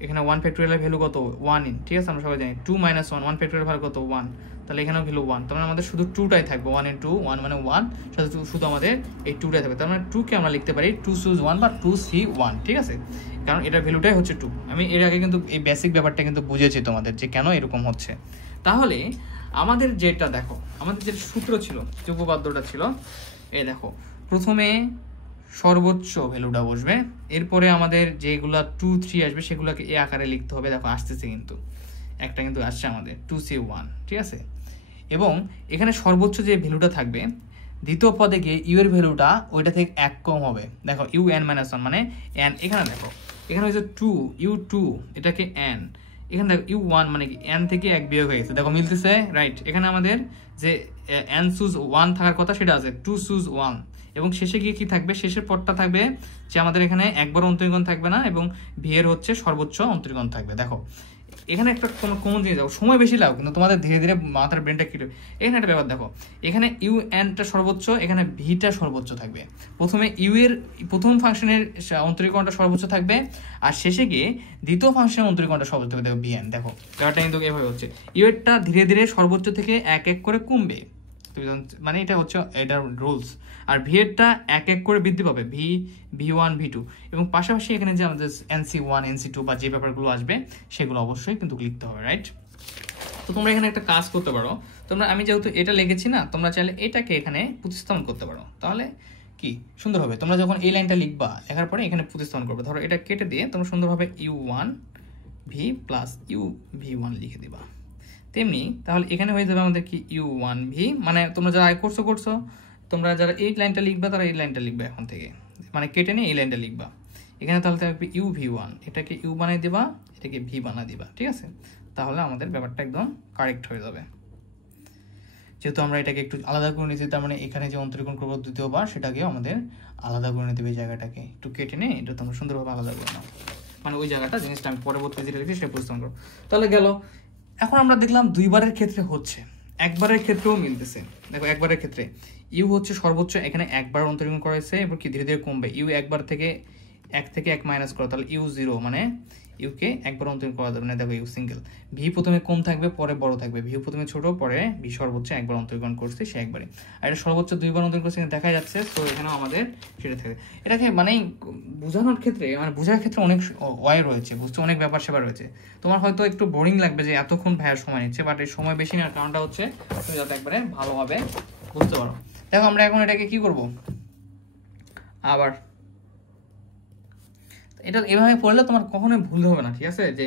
এখানে 1 ফ্যাক্টোরিয়ালের ভ্যালু কত? 1 ইন, ঠিক আছে আমরা সবাই জানি 2 মাইনাস 1, 1 ফ্যাক্টোরিয়াল ভ্যালু কত? 1, তাহলে এখানেও ভ্যালু 1। তার মানে আমাদের শুধু 2টাই থাকবে, 1 ইনটু 1 মানে 1, শুধু আমাদের এই 2টাই থাকবে। তার মানে 2 কে আমরা লিখতে পারি 2c1 বা 2c1, ঠিক আছে, কারণ এটার ভ্যালুটাই হচ্ছে 2। আমি এর আগে কিন্তু এই বেসিক ব্যাপারটা কিন্তু বুঝিয়েছি তোমাদের যে কেন এরকম হচ্ছে। তাহলে আমাদের যেটা দেখো, আমাদের যে সূত্র ছিল, যে উপপাদ্যটা ছিল, এই দেখো প্রথমে সর্বোচ্চ ভ্যালুটা বসবে, এরপরে আমাদের যেগুলা 2 3 আসবে সেগুলোকে এ আকারে লিখতে হবে। দেখো আসতেছে, কিন্তু একটা কিন্তু আসছে আমাদের 2c1, ঠিক আছে। এবং এখানে সর্বোচ্চ যে ভ্যালুটা থাকবে দ্বিতীয় পদে গিয়ে ইউ এর ভ্যালুটা ওইটা থেকে 1 কম হবে। দেখো un-1 মানে n, এখানে দেখো এখানে হচ্ছে 2 u2 এটাকে n, এখানে দেখো u1 মানে কি n থেকে 1 বিয়োগ হয়ে গেছে। দেখো মিলতেছে, রাইট। এখানে আমাদের যে n choose 1 থাকার কথা সেটা আছে 2 choose 1, এবং শেষে গিয়ে কি থাকবে? শেষের পদটা থাকবে যে আমাদের এখানে একবার অন্তরীকরণ থাকবে না, এবং ভি এর হচ্ছে সর্বোচ্চ অন্তরীকরণ থাকবে। দেখো এখানে একটা কমন জিনিস, দেখো সময় বেশি লাও কিন্তু তোমাদের ধীরে ধীরে মাথার ব্রেনটা কি, এখানে একটা ব্যাপার দেখো, এখানে ইউ এনটা সর্বোচ্চ, এখানে ভিটা সর্বোচ্চ থাকবে। প্রথমে ইউ এর প্রথম ফাংশনের অন্তরীকরণটা সর্বোচ্চ থাকবে, আর শেষে গিয়ে দ্বিতীয় ফাংশনের অন্তরীকরণটা সর্বোচ্চ থাকবে। দেখো ভিএন, দেখো ব্যাপারটা কিন্তু এভাবে হচ্ছে, ইউ এরটা ধীরে ধীরে সর্বোচ্চ থেকে এক এক করে কমবে, মানে এটা হচ্ছে এটার রুলস। আর ভি এরটা এক এক করে বৃদ্ধি পাবে, v1 v2, এবং পাশাপাশি এখানে যে আমাদের nc1 nc2 বা যে ব্যাপারগুলো আসবে সেগুলো অবশ্যই কিন্তু লিখতে হবে, রাইট। তো তোমরা এখানে একটা কাজ করতে পারো, তোমরা আমি যেহেতু এটা লিখেছি না, তোমরা চাইলে এটাকে এখানে প্রতিস্থাপন করতে পারো, তাহলে কি সুন্দর হবে। তোমরা যখন এই লাইনটা লিখবা, লেখার পরে এখানে প্রতিস্থাপন করবে। ধরো এটা কেটে দিয়ে তোমরা সুন্দরভাবে u1 v প্লাস uv1 লিখে দিবা। তেমনি তাহলে এখানে হয়ে যাবে আমাদের কি u1 v, মানে তোমরা যারা আগে করছো তোমরা যারা এই লাইনটা লিখবা তারা এই লাইনটা লিখবে এখন থেকে, মানে কেটে নিয়ে এই লাইনটা লিখবা। এখানে তাহলে থাকবে uv1, এটাকে u বানিয়ে দিবা, এটাকে v বানিয়ে দিবা, ঠিক আছে। তাহলে আমাদের ব্যাপারটা একদম কারেক্ট হয়ে যাবে। যেহেতু আমরা এটাকে একটু আলাদা করে নিয়েছি, তার মানে এখানে যে অন্তরীকরণ করবো দ্বিতীয়বার সেটাকেও আমাদের আলাদা করে নিতে হবে। জায়গাটাকে একটু কেটে নিয়ে এটা তোমরা সুন্দরভাবে আলাদা করে নাও, মানে ওই জায়গাটা জিনিসটা আমি পরবর্তী যেটা লিখছি সেটা প্রস্তুত করো। তাহলে গেল। এখন আমরা দেখলাম দুইবারের ক্ষেত্রে হচ্ছে, একবারের ক্ষেত্রেও মিলতেছে। দেখো একবারের ক্ষেত্রে ইউ হচ্ছে সর্বোচ্চ, এখানে একবার অন্তরীকরণ করা হয়েছে, এবার কি ধীরে ধীরে কমবে। ইউ একবার থেকে 1 মাইনাস করো, তাহলে u0 মানে ইউকে একবার অন্তরীকরণ করা যাবে না। দেখো ইউ সিঙ্গেল, ভি প্রথমে কম থাকবে পরে বড় থাকবে, ভি প্রথমে ছোট পরে ভি সর্বোচ্চ একবার অন্তরীকরণ করছে সে একবারে, আর এটা সর্বোচ্চ 2বার অন্তরীকরণ করছে দেখা যাচ্ছে। তো এখানেও আমাদের সেটা থাকে। এটাকে মানে বোঝানোর ক্ষেত্রে মানে বোঝার ক্ষেত্রে অনেক ওয়াই রয়েছে, বুঝতে অনেক ব্যাপার স্যাপার রয়েছে। তোমার হয়তো একটু বোরিং লাগবে যে এতক্ষণ ভাইয়ার সময় নিচ্ছে, বাট এই সময় বেশি নেওয়ার কারণটা হচ্ছে তুমি যাতে একবারে ভালোভাবে বুঝতে পারো। দেখো আমরা এখন এটাকে কি করব, আবার এটা এভাবে পড়লে তোমার কখনোই ভুল হবে না, ঠিক আছে, যে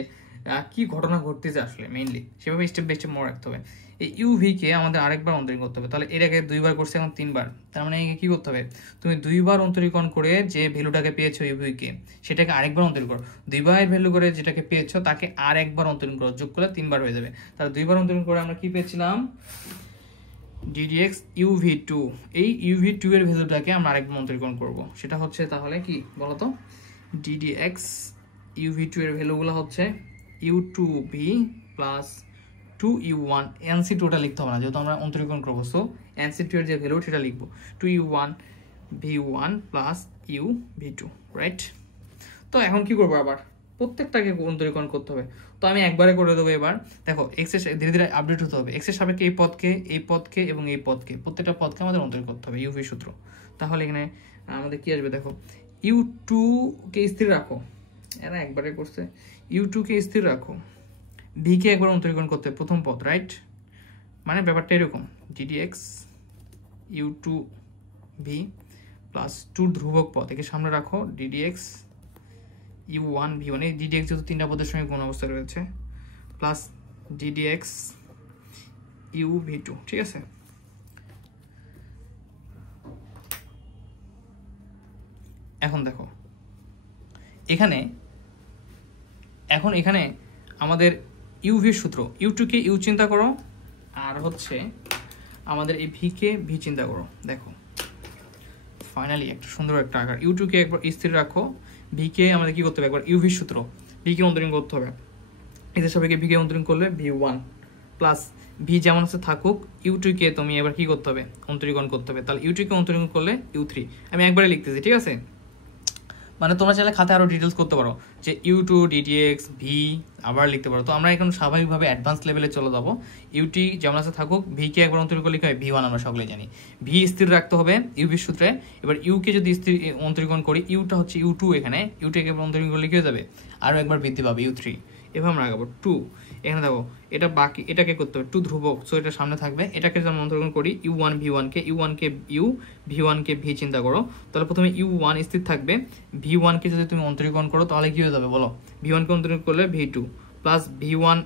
কি ঘটনা ঘটতেছে আসলে মেইনলি সেভাবে স্টেপ বাই স্টেপ মনে রাখতে হবে। এই ইউভিকে আমাদের আরেকবার অন্তরীকরণ করতে হবে, তাহলে এর আগে 2বার করছে এখন 3বার, তার মানে কি করতে হবে, তুমি 2বার অন্তরীকরণ করে যে ভ্যালুটাকে পেয়েছো ইউভিকে সেটাকে আরেকবার অন্তরীকরণ করো, 2বার ভ্যালু করে যেটাকে পেয়েছো তাকে আরেকবার অন্তরীকরণ করো, যোগ করলে 3বার হয়ে যাবে। তাহলে 2বার অন্তরীকরণ করে আমরা কি পেয়েছিলাম, ddx uv2, এই uv2 এর ভ্যালুটাকে আমরা আরেকবার অন্তরীকরণ করব, সেটা হচ্ছে তাহলে কি বলতো, ddx uv2 এর ভ্যালুগুলো হচ্ছে u2v প্লাস 2u1, nc2টা লিখতে হবে না যেহেতু আমরা অন্তরীকরণ করবো, সো nc2 এর যে ভ্যালু সেটা লিখবো 2u1 v1 plus uv2, right. তো এখন কি করবো, আবার প্রত্যেকটাকে অন্তরীকরণ করতে হবে। তো আমি একবারে করে দেবো। এবার দেখো এক্স এর ধীরে ধীরে আপডেট হতে হবে, এক্স এর সাপেক্ষে এই পদকে এবং এই পদকে প্রত্যেকটা পদকে আমাদের অন্তরীকরণ করতে হবে ইউভি সূত্র। তাহলে এখানে আমাদের কি আসবে, দেখো u2 কে স্থির রাখো, এরা একবারে করছে, u2 কে স্থির রাখো, v কে একবার অন্তরীকরণ করতে হবে প্রথম পদ, রাইট, মানে ব্যাপারটা এরকম ddx u2v প্লাস 2 ধ্রুবক পদ একে সামনে রাখো, ddx u1 v1, এই ddx যেহেতু 3টা পদের সঙ্গে কোন অবস্থায় রয়েছে, প্লাস ddx uv2, ঠিক আছে। এখন দেখো এখানে আমাদের uv সূত্র, u2 কে u চিন্তা করো আর হচ্ছে আমাদের এই v কে v চিন্তা করো। দেখো ফাইনালি একটা সুন্দর একটা আকার, u2 কে একবার স্থির রাখো, v কে আমাদের কি করতে হবে, একবার uv সূত্র, v কে অন্তরীকরণ করতে হবে, এদের সাপেক্ষে v কে অন্তরীকরণ করলে v1 প্লাস v যেমন আছে থাকুক, u2 কে তুমি এবার কি করতে হবে, অন্তরীকরণ করতে হবে, তাহলে u2 কে অন্তরীকরণ করলে u3, আমি একবারে লিখতেছি, ঠিক আছে। মানে তোমরা চাইলে খাতে আরো ডিটেলস করতে পারো যে u2 ddx v আবার লিখতে পারো। তো আমরা এখন স্বাভাবিকভাবে অ্যাডভান্স লেভেলে চলে যাবো, ut যেমন আছে থাকুক, v কে একবার অন্তরীকরণ করলে কি হয় v1, আমরা সকলে জানি v স্থির রাখতে হবে uv সূত্রে। এবার u কে যদি স্থির অন্তরীকরণ করি, uটা হচ্ছে u2, এখানে u কে একবার অন্তরীকরণ করলে কি হয়ে যাবে, আরো একবার বৃদ্ধি পাবে u3, এভাবে আমরা আগাবো 2। এখানে দেখো এটা বাকি, এটাকে করতে হবে 2 ধ্রুবক, সো এটা সামনে থাকবে, এটাকে যদি আমরা অন্তরীকরণ করি u1 v1 কে u v1 কে v চিন্তা করো, তাহলে প্রথমে u1 স্থির থাকবে, v1 কে যদি তুমি অন্তরীকরণ করো তাহলে কি হয়ে যাবে বলো, v1 কে অন্তরীকরণ করলে v2 প্লাস v1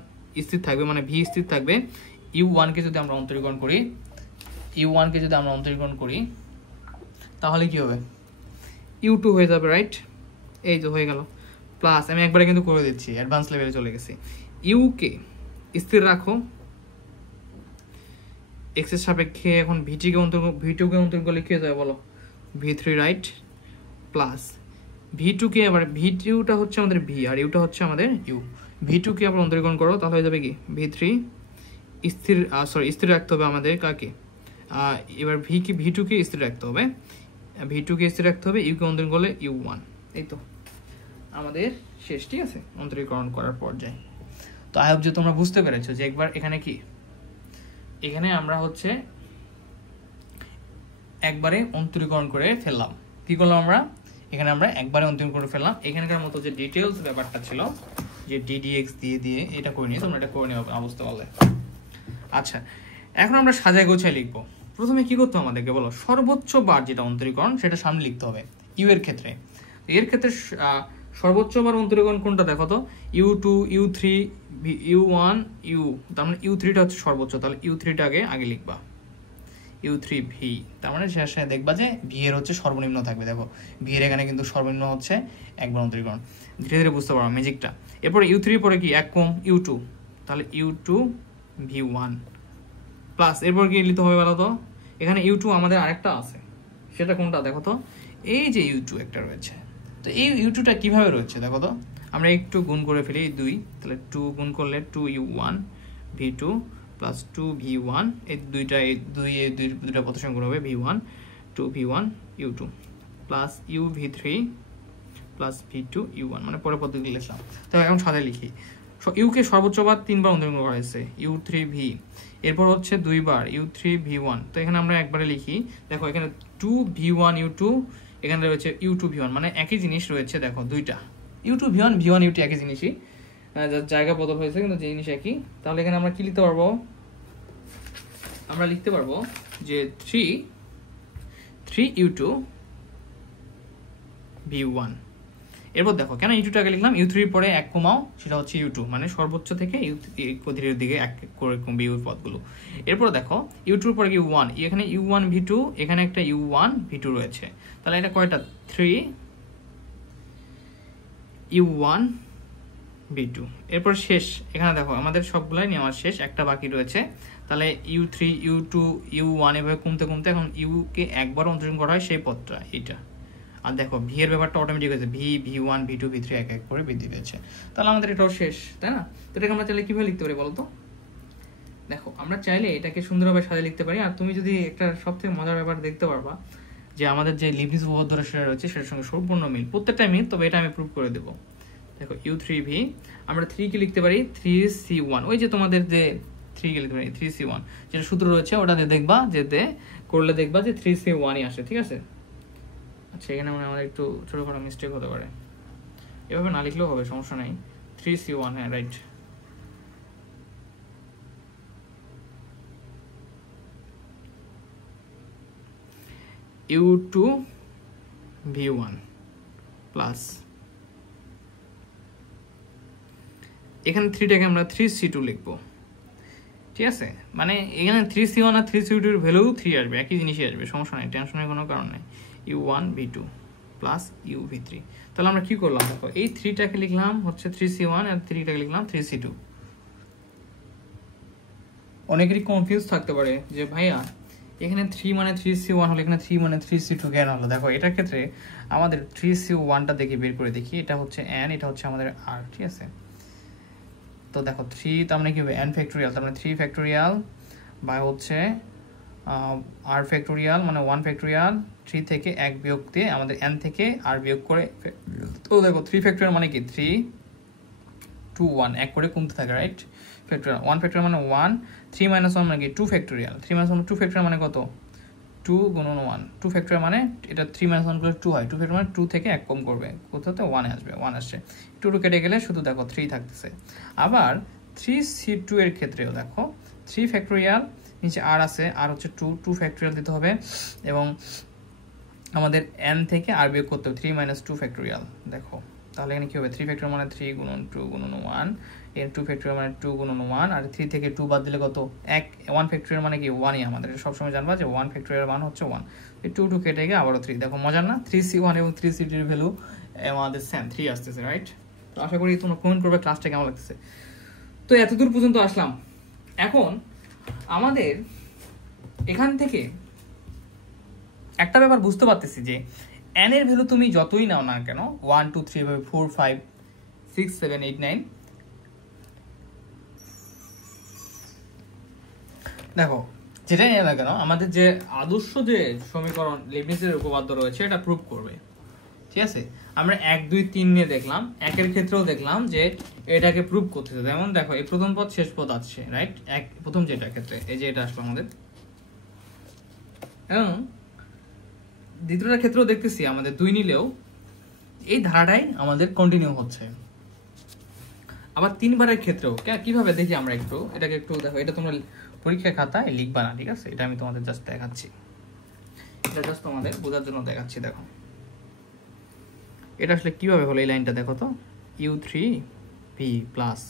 স্থির থাকবে, মানে v স্থির থাকবে, u1 কে যদি আমরা অন্তরীকরণ করি তাহলে কি হবে, u2 হয়ে যাবে, রাইট, এই যে হয়ে গেল, প্লাস আমি একবারে কিন্তু করে দিচ্ছি, অ্যাডভান্স লেভেলে চলে গেছি, u কে স্থির রাখো, x এর সাপেক্ষে এখন v2 কে অন্তরীকরণ করলে কি হয়ে যাবে বলো, v3, রাইট, প্লাস v2 কে আবার v2টা হচ্ছে আমাদের v আর ইউটা হচ্ছে আমাদের u, v2 কে আবার অন্তরীকরণ করো তাহলে হয়ে যাবে কি v3 স্থির রাখতে হবে আমাদের কাকে, এবার v2 কে স্থির রাখতে হবে, u কে অন্তরীকরণ করলে u1, এই তো আমাদের শেষ, ঠিক আছে, অন্তরীকরণ করার পর্যায়ে। তো আই হোপ যে তোমরা বুঝতে পেরেছো যে একবার এখানে আমরা হচ্ছে একবারে অন্তরীকরণ করে ফেললাম, কি করলাম আমরা এখানে আমরা একবারে অন্তরীকরণ করে ফেললাম, এখানকার মতো যে ডিটেলস ব্যাপারটা ছিল যে ddx দিয়ে এটা করে নিয়ে তোমরা এটা করে নিও অবস্থা বলে। আচ্ছা এখন আমরা সাজায় গোছায় লিখবো। প্রথমে কি করতে হবে আমাদেরকে বলো, সর্বোচ্চ বার যেটা অন্তরীকরণ সেটা সামনে লিখতে হবে ইউ এর ক্ষেত্রে, এর ক্ষেত্রে সর্বোচ্চ বার অন্তরীকরণ কোনটা দেখো তো, u2 u3 u1 u, তার মানে u3টা হচ্ছে সর্বোচ্চ, তাহলে u3টা আগে লিখবা, u3v, তার মানে শেষে দেখবা যে v এর হচ্ছে সর্বনিম্ন থাকবে, দেখো v এর এখানে কিন্তু সর্বনিম্ন হচ্ছে একবার অন্তরীকরণ, ধীরে ধীরে বুঝতে পারো ম্যাজিকটা। এরপরে u3 পরে কি এক কম u2, তাহলে u2 v1 প্লাস এরপর কি লিখতে হবে বলো তো, এখানে u2 আমাদের আরেকটা আছে, সেটা কোনটা দেখো তো, এই যে u2 একটা রয়েছে, তো এই u2টা কিভাবে রয়েছে দেখো তো, আমরা একটু গুণ করে ফেলি 2, তাহলে 2 গুণ করলে 2u1 v2 প্লাস 2v1, এই দুইটা পদের সঙ্গে গুণ হবে v1 2v1 u2 plus uv3 plus v2 u1, মানে পরের পদ্ধতি লিখলাম। তো এখন সাথে লিখি, ইউকে সর্বোচ্চ বার 3 বার অন্তর্ভুক্ত করা হয়েছে u3v, এরপর হচ্ছে 2 বার u3v1। তো এখানে আমরা একবারে লিখি, দেখো এখানে 2v1 u2, এখানে রয়েছে u2v1, মানে একই জিনিস রয়েছে, দেখো দুইটা u2v1 v1 u2 একই জিনিসই, জায়গা বদল হয়েছে কিন্তু জিনিস একই। তাহলে এখানে আমরা কি লিখতে পারবো, আমরা লিখতে পারবো যে 3u2 v1। এরপর দেখো কেন u2টাকে লিখলাম, u3 পরে এক কমাও, সেটা হচ্ছে u2, মানে সর্বোচ্চ থেকে ধীরে দিকে এক করে কমবে u পদগুলো। এরপর দেখো u2 পরে কি u1, এখানে u1 v2, এখানে একটা u1 v2 রয়েছে, তাহলে এটা কয়টা 3 u1 v2। এরপর শেষ, এখানে দেখো আমাদের সবগুলাই নেওয়ার শেষ, একটা বাকি রয়েছে, তাহলে u3 u2 u1 এভাবে কমতে কমতে এখন u কে একবার অন্তরীণ করা হয় সেই পদটা এটা। আর দেখো ভি এর ব্যাপারটা অটোমেটিক হয়েছে, v1 v2 v3 এক এক করে বৃদ্ধি পেয়েছে, তাহলে আমাদের এটাও শেষ, তাই না? তো এটাকে আমরা চাইলে কিভাবে লিখতে পারি বলো তো? দেখো আমরা চাইলে এটাকে সুন্দরভাবে সাজিয়ে লিখতে পারি। আর তুমি যদি একটা সবথেকে মজার ব্যাপার দেখতে পারবা যে আমাদের যে লিবনিজ উপপাদ্য সেটা রয়েছে সেটার সঙ্গে সম্পূর্ণ মিল, প্রত্যেকটা মিল, তবে এটা আমি প্রুভ করে দেবো। দেখো u3v, আমরা 3 কে লিখতে পারি 3c1, ওই যে তোমাদের যে 3 কে লিখতে পারি 3c1, যেটা সূত্র রয়েছে ওটাতে দেখবা, যেতে করলে দেখবা যে 3c1ই আসে, ঠিক আছে? আচ্ছা এখানে মানে আমাদের একটু ছোটখাটো মিস্টেক হতে পারে, এভাবে না লিখলেও হবে, সমস্যা নাই। 3c1, হ্যাঁ রাইট। u2 v1 প্লাস এখানে 3টাকে আমরা 3c2 লিখবো, ঠিক আছে? মানে এখানে 3c1 আর 3c2 এর ভ্যালু 3 আসবে, একই জিনিসই আসবে, সমস্যা নাই, টেনশনের কোনো কারণ নেই। u1 v2 প্লাস uv3, তাহলে আমরা কি করলাম, দেখো এই 3টাকে লিখলাম হচ্ছে 3c1 আর 3টাকে লিখলাম 3c2। অনেকেরই কনফিউজ থাকতে পারে যে ভাইয়া এখানে 3 মানে 3c1 হলো, এখানে 3 মানে 3c2 কেন হলো? দেখো এটার ক্ষেত্রে আমাদের 3c1টা দেখে বের করে দেখি, এটা হচ্ছে n, এটা হচ্ছে আমাদের r, ঠিক আছে? তো দেখো 3 তার মানে কি হবে n ফ্যাক্টোরিয়াল, তার মানে 3 ফ্যাক্টোরিয়াল বা হচ্ছে r ফ্যাক্টোরিয়াল, মানে 1 ফ্যাক্টোরিয়াল, 3 থেকে 1 বিয়োগ দিয়ে আমাদের n থেকে r বিয়োগ করে। তো দেখো 3 ফ্যাক্টোরিয়াল মানে কি 3 2 1 এক করে কমতে থাকে, রাইট? ফ্যাক্টোরিয়াল 1 ফ্যাক্টোরিয়াল মানে 1, 3 - 1 মানে কি 2 ফ্যাক্টোরিয়াল, 3 - 1 2 ফ্যাক্টোরিয়াল মানে কত 2 গুণন 1, 2 ফ্যাক্টোরিয়াল মানে এটা 3 - 1 করলে 2 হয়, 2 ফ্যাক্টোরিয়াল মানে 2 থেকে 1 কম করবে, কোথাতে 1 এ আসবে, 1 আসছে, 2 কেটে গেলে শুধু দেখো 3 থাকতেছে। আবার 3c2 এর ক্ষেত্রেও দেখো 3 ফ্যাক্টোরিয়াল, নিচে r আছে, আর হচ্ছে 2 ফ্যাক্টোরিয়াল দিতে হবে, এবং আমাদের n থেকে r বিয়োগ করতে হবে 3 - 2 ফ্যাক্টোরিয়াল। দেখো তাহলে এখানে কি হবে 3 ফ্যাক্টোরিয়াল মানে 3 গুণন 2 গুণন 1, এর 2 ফ্যাক্টোরিয়াল মানে 2 গুণন 1, আর 3 থেকে 2 বাদ দিলে কত 1 ফ্যাক্টোরিয়াল মানে কি 1ই, আমাদের সবসময় জানবা যে 1 ফ্যাক্টোরিয়াল মান হচ্ছে 1, এই 2 কেটে গিয়ে আবারও 3। দেখো মজার না, 3c1 এবং 3c2 এর ভ্যালু আমাদের সেম 3 আসতেছে, রাইট? তো আশা করি তোমরা কমেন্ট করবে ক্লাসটা কেমন লাগতেছে। তো এতদূর পর্যন্ত আসলাম, এখন আমাদের এখান থেকে একটা ব্যাপার বুঝতে পারতেছি যে n এর ভ্যালু তুমি যতই নাও না কেন, 1 2 3 ভাবে 4 5 6 7 8 9, দেখো যেটাই না কেন আমাদের যে আদর্শ যে সমীকরণ লিবনিজের উপপাদ্য রয়েছে এটা প্রুভ করবে, ঠিক আছে? আমরা 1 2 3 নিয়ে দেখলাম, একের ক্ষেত্রেও দেখলাম যে এটাকে প্রুভ করতেছে। যেমন দেখো এই প্রথম পদ শেষ পদ আছে, রাইট? এক প্রথম যেটার ক্ষেত্রে এই যে এটা আসলো আমাদের, এবং দ্বিতীয়টার ক্ষেত্রেও দেখতেছি আমাদের 2 নিলেও এই ধারাটাই আমাদের কন্টিনিউ হচ্ছে। আবার 3 বারের ক্ষেত্রেও কিভাবে দেখি আমরা একটু, এটাকে একটু দেখো, এটা তোমরা পরীক্ষা খাতায় লিখবা না, ঠিক আছে? এটা আমি তোমাদের জাস্ট দেখাচ্ছি, এটা জাস্ট তোমাদের বোঝার জন্য দেখাচ্ছি। দেখো এটা আসলে কিভাবে হলো, এই লাইনটা দেখো তো, u3v প্লাস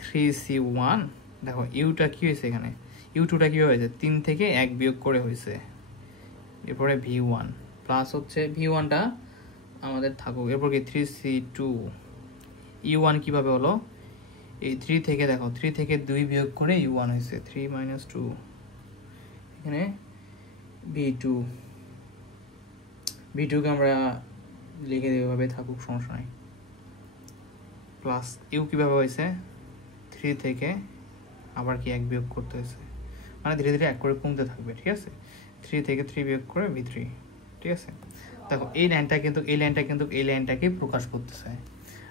3c1, দেখো ইউটা কি হয়েছে এখানে, u2টা কি হয়েছে 3 থেকে 1 বিয়োগ করে হয়েছে, এরপরে v1 প্লাস হচ্ছে v1টা আমাদের থাকুক, এরপর কি 3c2, u1 কিভাবে হলো, এই 3 থেকে দেখো 3 থেকে 2 বিয়োগ করে u1 হয়েছে 3 - 2, এখানে v2কে আমরা লিখে দেব এভাবে, থাকুক, সমস্যা নাই, প্লাস ইউ কিভাবে হয়েছে 3 থেকে আবার কি 1 বিয়োগ করতে হয়েছে, মানে ধীরে ধীরে 1 করে কমতে থাকবে, ঠিক আছে? 3 থেকে 3 বিয়োগ করে v3, ঠিক আছে? দেখো এই লাইনটা কিন্তু এই লাইনটাকে প্রকাশ করতেছে।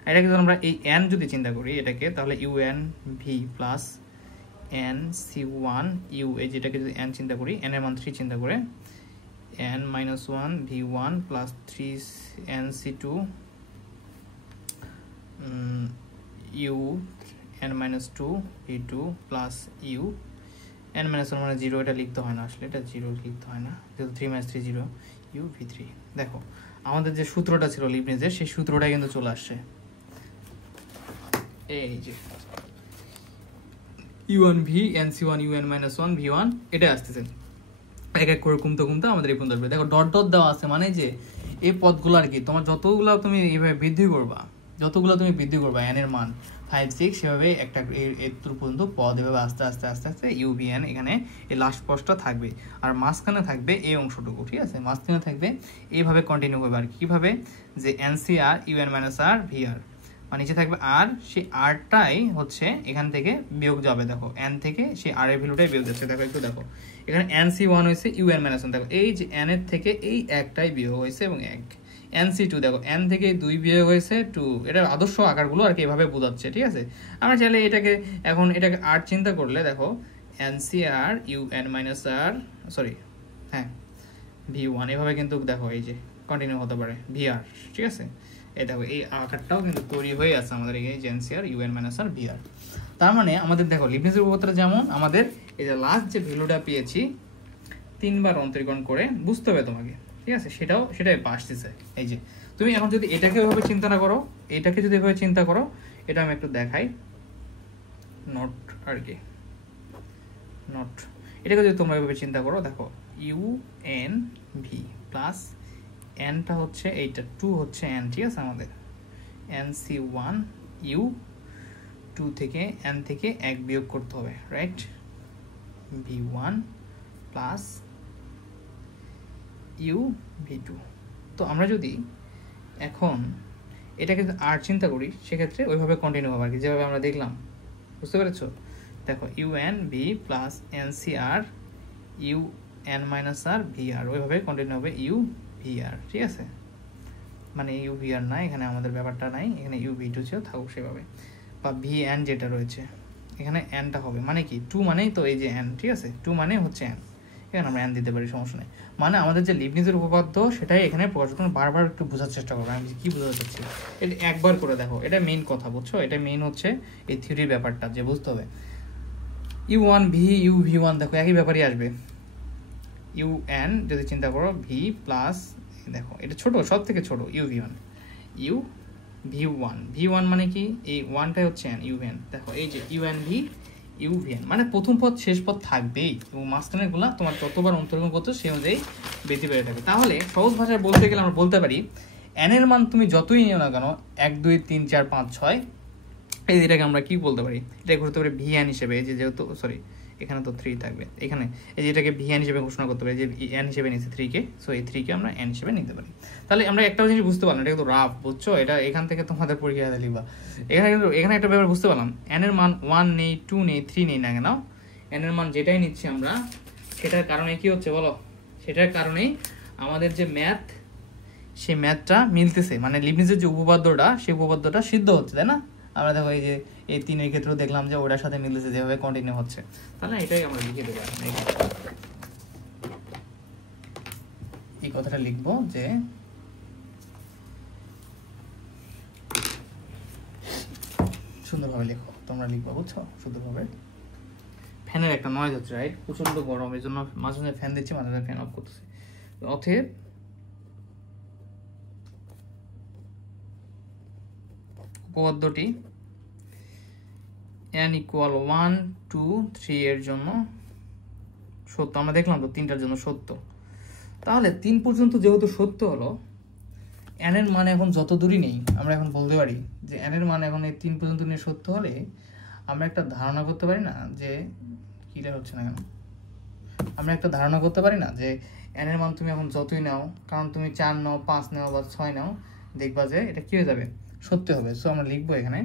এটাকে যদি আমরা এই এন যদি চিন্তা করি এটাকে, তাহলে U N V plus N C one U, এই যেটাকে যদি এন চিন্তা করি, এন এর মান 3 চিন্তা করে N minus one V one plus 3 N C two U N minus two V two plus U N minus one মানে 0, এটা লিখতে হয় না আসলে, এটা 0 লিখতে হয় না, যেহেতু 3 মাইনাস 3 0 ইউ ভি 3। দেখো আমাদের যে সূত্রটা ছিল লিবনিজের, সেই সূত্রটা কিন্তু চলে আসছে, এই যে u1 v nc1 un minus 1 v1 এটা আসতেছে। এক এক করে কমতে কমতে আমাদের এই পর্যন্ত আসবে। দেখো ডট ডট দেওয়া আছে, মানে যে এই পদগুলো আর কি, তোমার যতগুলো তুমি এইভাবে বৃদ্ধি করবা n এর মান 5 6, সেভাবে একটা এত পর্যন্ত পদ এভাবে আস্তে আস্তে আস্তে আস্তে ইউভিএন এখানে এই লাস্ট পদটা থাকবে, আর মাঝখানে থাকবে এই অংশটুকু, ঠিক আছে, মাঝখানে থাকবে এইভাবে কন্টিনিউ হবে। আর কিভাবে, যে এনসিআর ইউএন মাইনাস আর ভিআর, আর নিচে থাকবে আর, সেই আরটাই হচ্ছে এখান থেকে বিয়োগ যাবে। দেখো এন থেকে সেই আর এর ভ্যালুটাই বিয়োগ যাচ্ছে। দেখো একটু দেখো এখানে NC1 হয়েছে UN মাইনাস 1, দেখো এই যে n এর থেকে এই একটাই বিয়োগ হয়েছে এবং এক। NC2 দেখো n থেকে 2 বিয়োগ হয়েছে 2, এটা আদর্শ আকারগুলো আর কি এভাবে বোঝাচ্ছে, ঠিক আছে। আমরা চাইলে এটাকে এখন এটাকে আর চিন্তা করলে দেখো NCR UN মাইনাস আর সরি হ্যাঁ V1 এভাবে কিন্তু দেখো এই যে কন্টিনিউ হতে পারে VR, ঠিক আছে। এই দেখো এই আকারটাও কিন্তু তৈরি হয়ে আছে আমাদের এই যে NCR UN মাইনাস আর VR। তার মানে আমাদের দেখো লিবনিজের উপপাদ্যটা যেমন আমাদের এই যে লাস্ট যে ভ্যালুটা পেয়েছি 3 বার অন্তরীকরণ করে বুঝতে হবে তোমাকে, ঠিক আছে, সেটাই আসতেছে। এই যে তুমি এখন যদি এটাকে ওইভাবে চিন্তা না করো, এটাকে যদি এভাবে চিন্তা করো, এটা আমি একটু দেখাই, নোট আর কি, নোট, এটাকে যদি তোমরা এভাবে চিন্তা করো, দেখো UN V প্লাস এনটা হচ্ছে এইটা 2 হচ্ছে এন, ঠিক আছে, আমাদের NC1 U 2 থেকে n থেকে 1 বিয়োগ করতে হবে, right, V1 plus you V2। তো আমরা যদি এখন এটাকে আর চিন্তা করি সেক্ষেত্রে ওইভাবে কন্টিনিউ হবে আর কি, যেভাবে আমরা দেখলাম, বুঝতে পেরেছো। দেখো UN V plus NCR UN minus আর VR, ওইভাবে কন্টিনিউ হবে ইউ VR, ঠিক আছে, মানে ইউ VR না, এখানে আমাদের ব্যাপারটা নাই, এখানে ইউ V2 ছিল, থাকুক সেভাবে, বা VN যেটা রয়েছে এখানে nটা হবে, মানে কি 2 মানেই তো এই যে n, ঠিক আছে, 2 মানে হচ্ছে n, এখানে আমরা n দিতে পারি, সমস্যা নেই। মানে আমাদের যে লিবনিজের উপপাদ্য সেটাই এখানে প্রকাশ, তুমি বারবার একটু বোঝার চেষ্টা করো আমি কি বোঝাতে চাচ্ছি, এটা একবার করে দেখো, এটা মেইন কথা, বুঝছো, এটা মেইন হচ্ছে এই থিওরির ব্যাপারটা যে বুঝতে হবে। U1 V U V1 দেখো একই ব্যাপারই আসবে, UN যদি চিন্তা করো V প্লাস, দেখো এটা ছোট, সব থেকে ছোট, U V1 U V1 V1 মানে কি, এই 1টাই হচ্ছে n, UN দেখো এই যে UN V UVN, মানে প্রথম পদ শেষ পদ থাকবেই এবং মাঝখানের গুলা তোমার যতবার অন্তর্গণ করছো সেই অনুযায়ী বৃদ্ধি পেতে থাকবে। তাহলে সহজ ভাষায় বলতে গেলে আমরা বলতে পারি n এর মান তুমি যতই নিও না কেন 1 2 3 4 5 6, এই এটাকে আমরা কি বলতে পারি, এটাকে করতে পারি VN হিসেবে, এই যে যেহেতু সরি এখানে তো 3 থাকবে, এখানে এই যে এটাকে VN হিসেবে ঘোষণা করতে পারি, যে n হিসেবে নিচ্ছে 3 কে, সো এই 3 কে আমরা n হিসেবে নিতে পারি। তাহলে আমরা একটা জিনিস বুঝতে পারলাম, এটা কিন্তু রাফ, বুঝছো, এটা এখান থেকে তোমাদের পরীক্ষায় লিখবা, এখানে একটা ব্যাপার বুঝতে পারলাম, n এর মান 1 নেই 2 নেই 3 নেই না কেন, n এর মান যেটাই নিচ্ছি আমরা সেটার কারণে কি হচ্ছে বলো, সেটার কারণেই আমাদের যে ম্যাথ সেই ম্যাথটা মিলতেছে, মানে লিবনিজের যে উপপাদ্যটা সেই উপপাদ্যটা সিদ্ধ হচ্ছে, তাই না। আমরা দেখো এই যে এই 3 এর ক্ষেত্রেও দেখলাম যে ওটার সাথে মিলতেছে, যেভাবে কন্টিনিউ হচ্ছে, তাহলে এটাই আমরা লিখে দেবো, এই কথাটা লিখবো যে সুন্দরভাবে লেখো, তোমরা লিখবো, বুঝছো, সুন্দরভাবে। ফ্যানের একটা নয়েজ হচ্ছে, রাইট, প্রচন্ড গরম, এই জন্য মাঝে মাঝে ফ্যান দিচ্ছি, মাঝে মাঝে ফ্যান অফ করতেছি। অতএব উপপাদ্যটি n ইকুয়াল 1 2 3 এর জন্য সত্য, আমরা দেখলাম তো 3টার জন্য সত্য। তাহলে 3 পর্যন্ত যেহেতু সত্য হলো, n এর মান এখন যত দূরই নেই আমরা এখন বলতে পারি যে n এর মান এখন এই 3 পর্যন্ত নিয়ে সত্য হলে আমরা একটা ধারণা করতে পারি না যে কিটা হচ্ছে না কেন, আমরা একটা ধারণা করতে পারি না যে n এর মান তুমি এখন যতই নাও, কারণ তুমি 4 নাও 5 নাও বা 6 নাও, দেখবা যে এটা কি হয়ে যাবে, সত্য হবে। সো আমরা লিখবো এখানে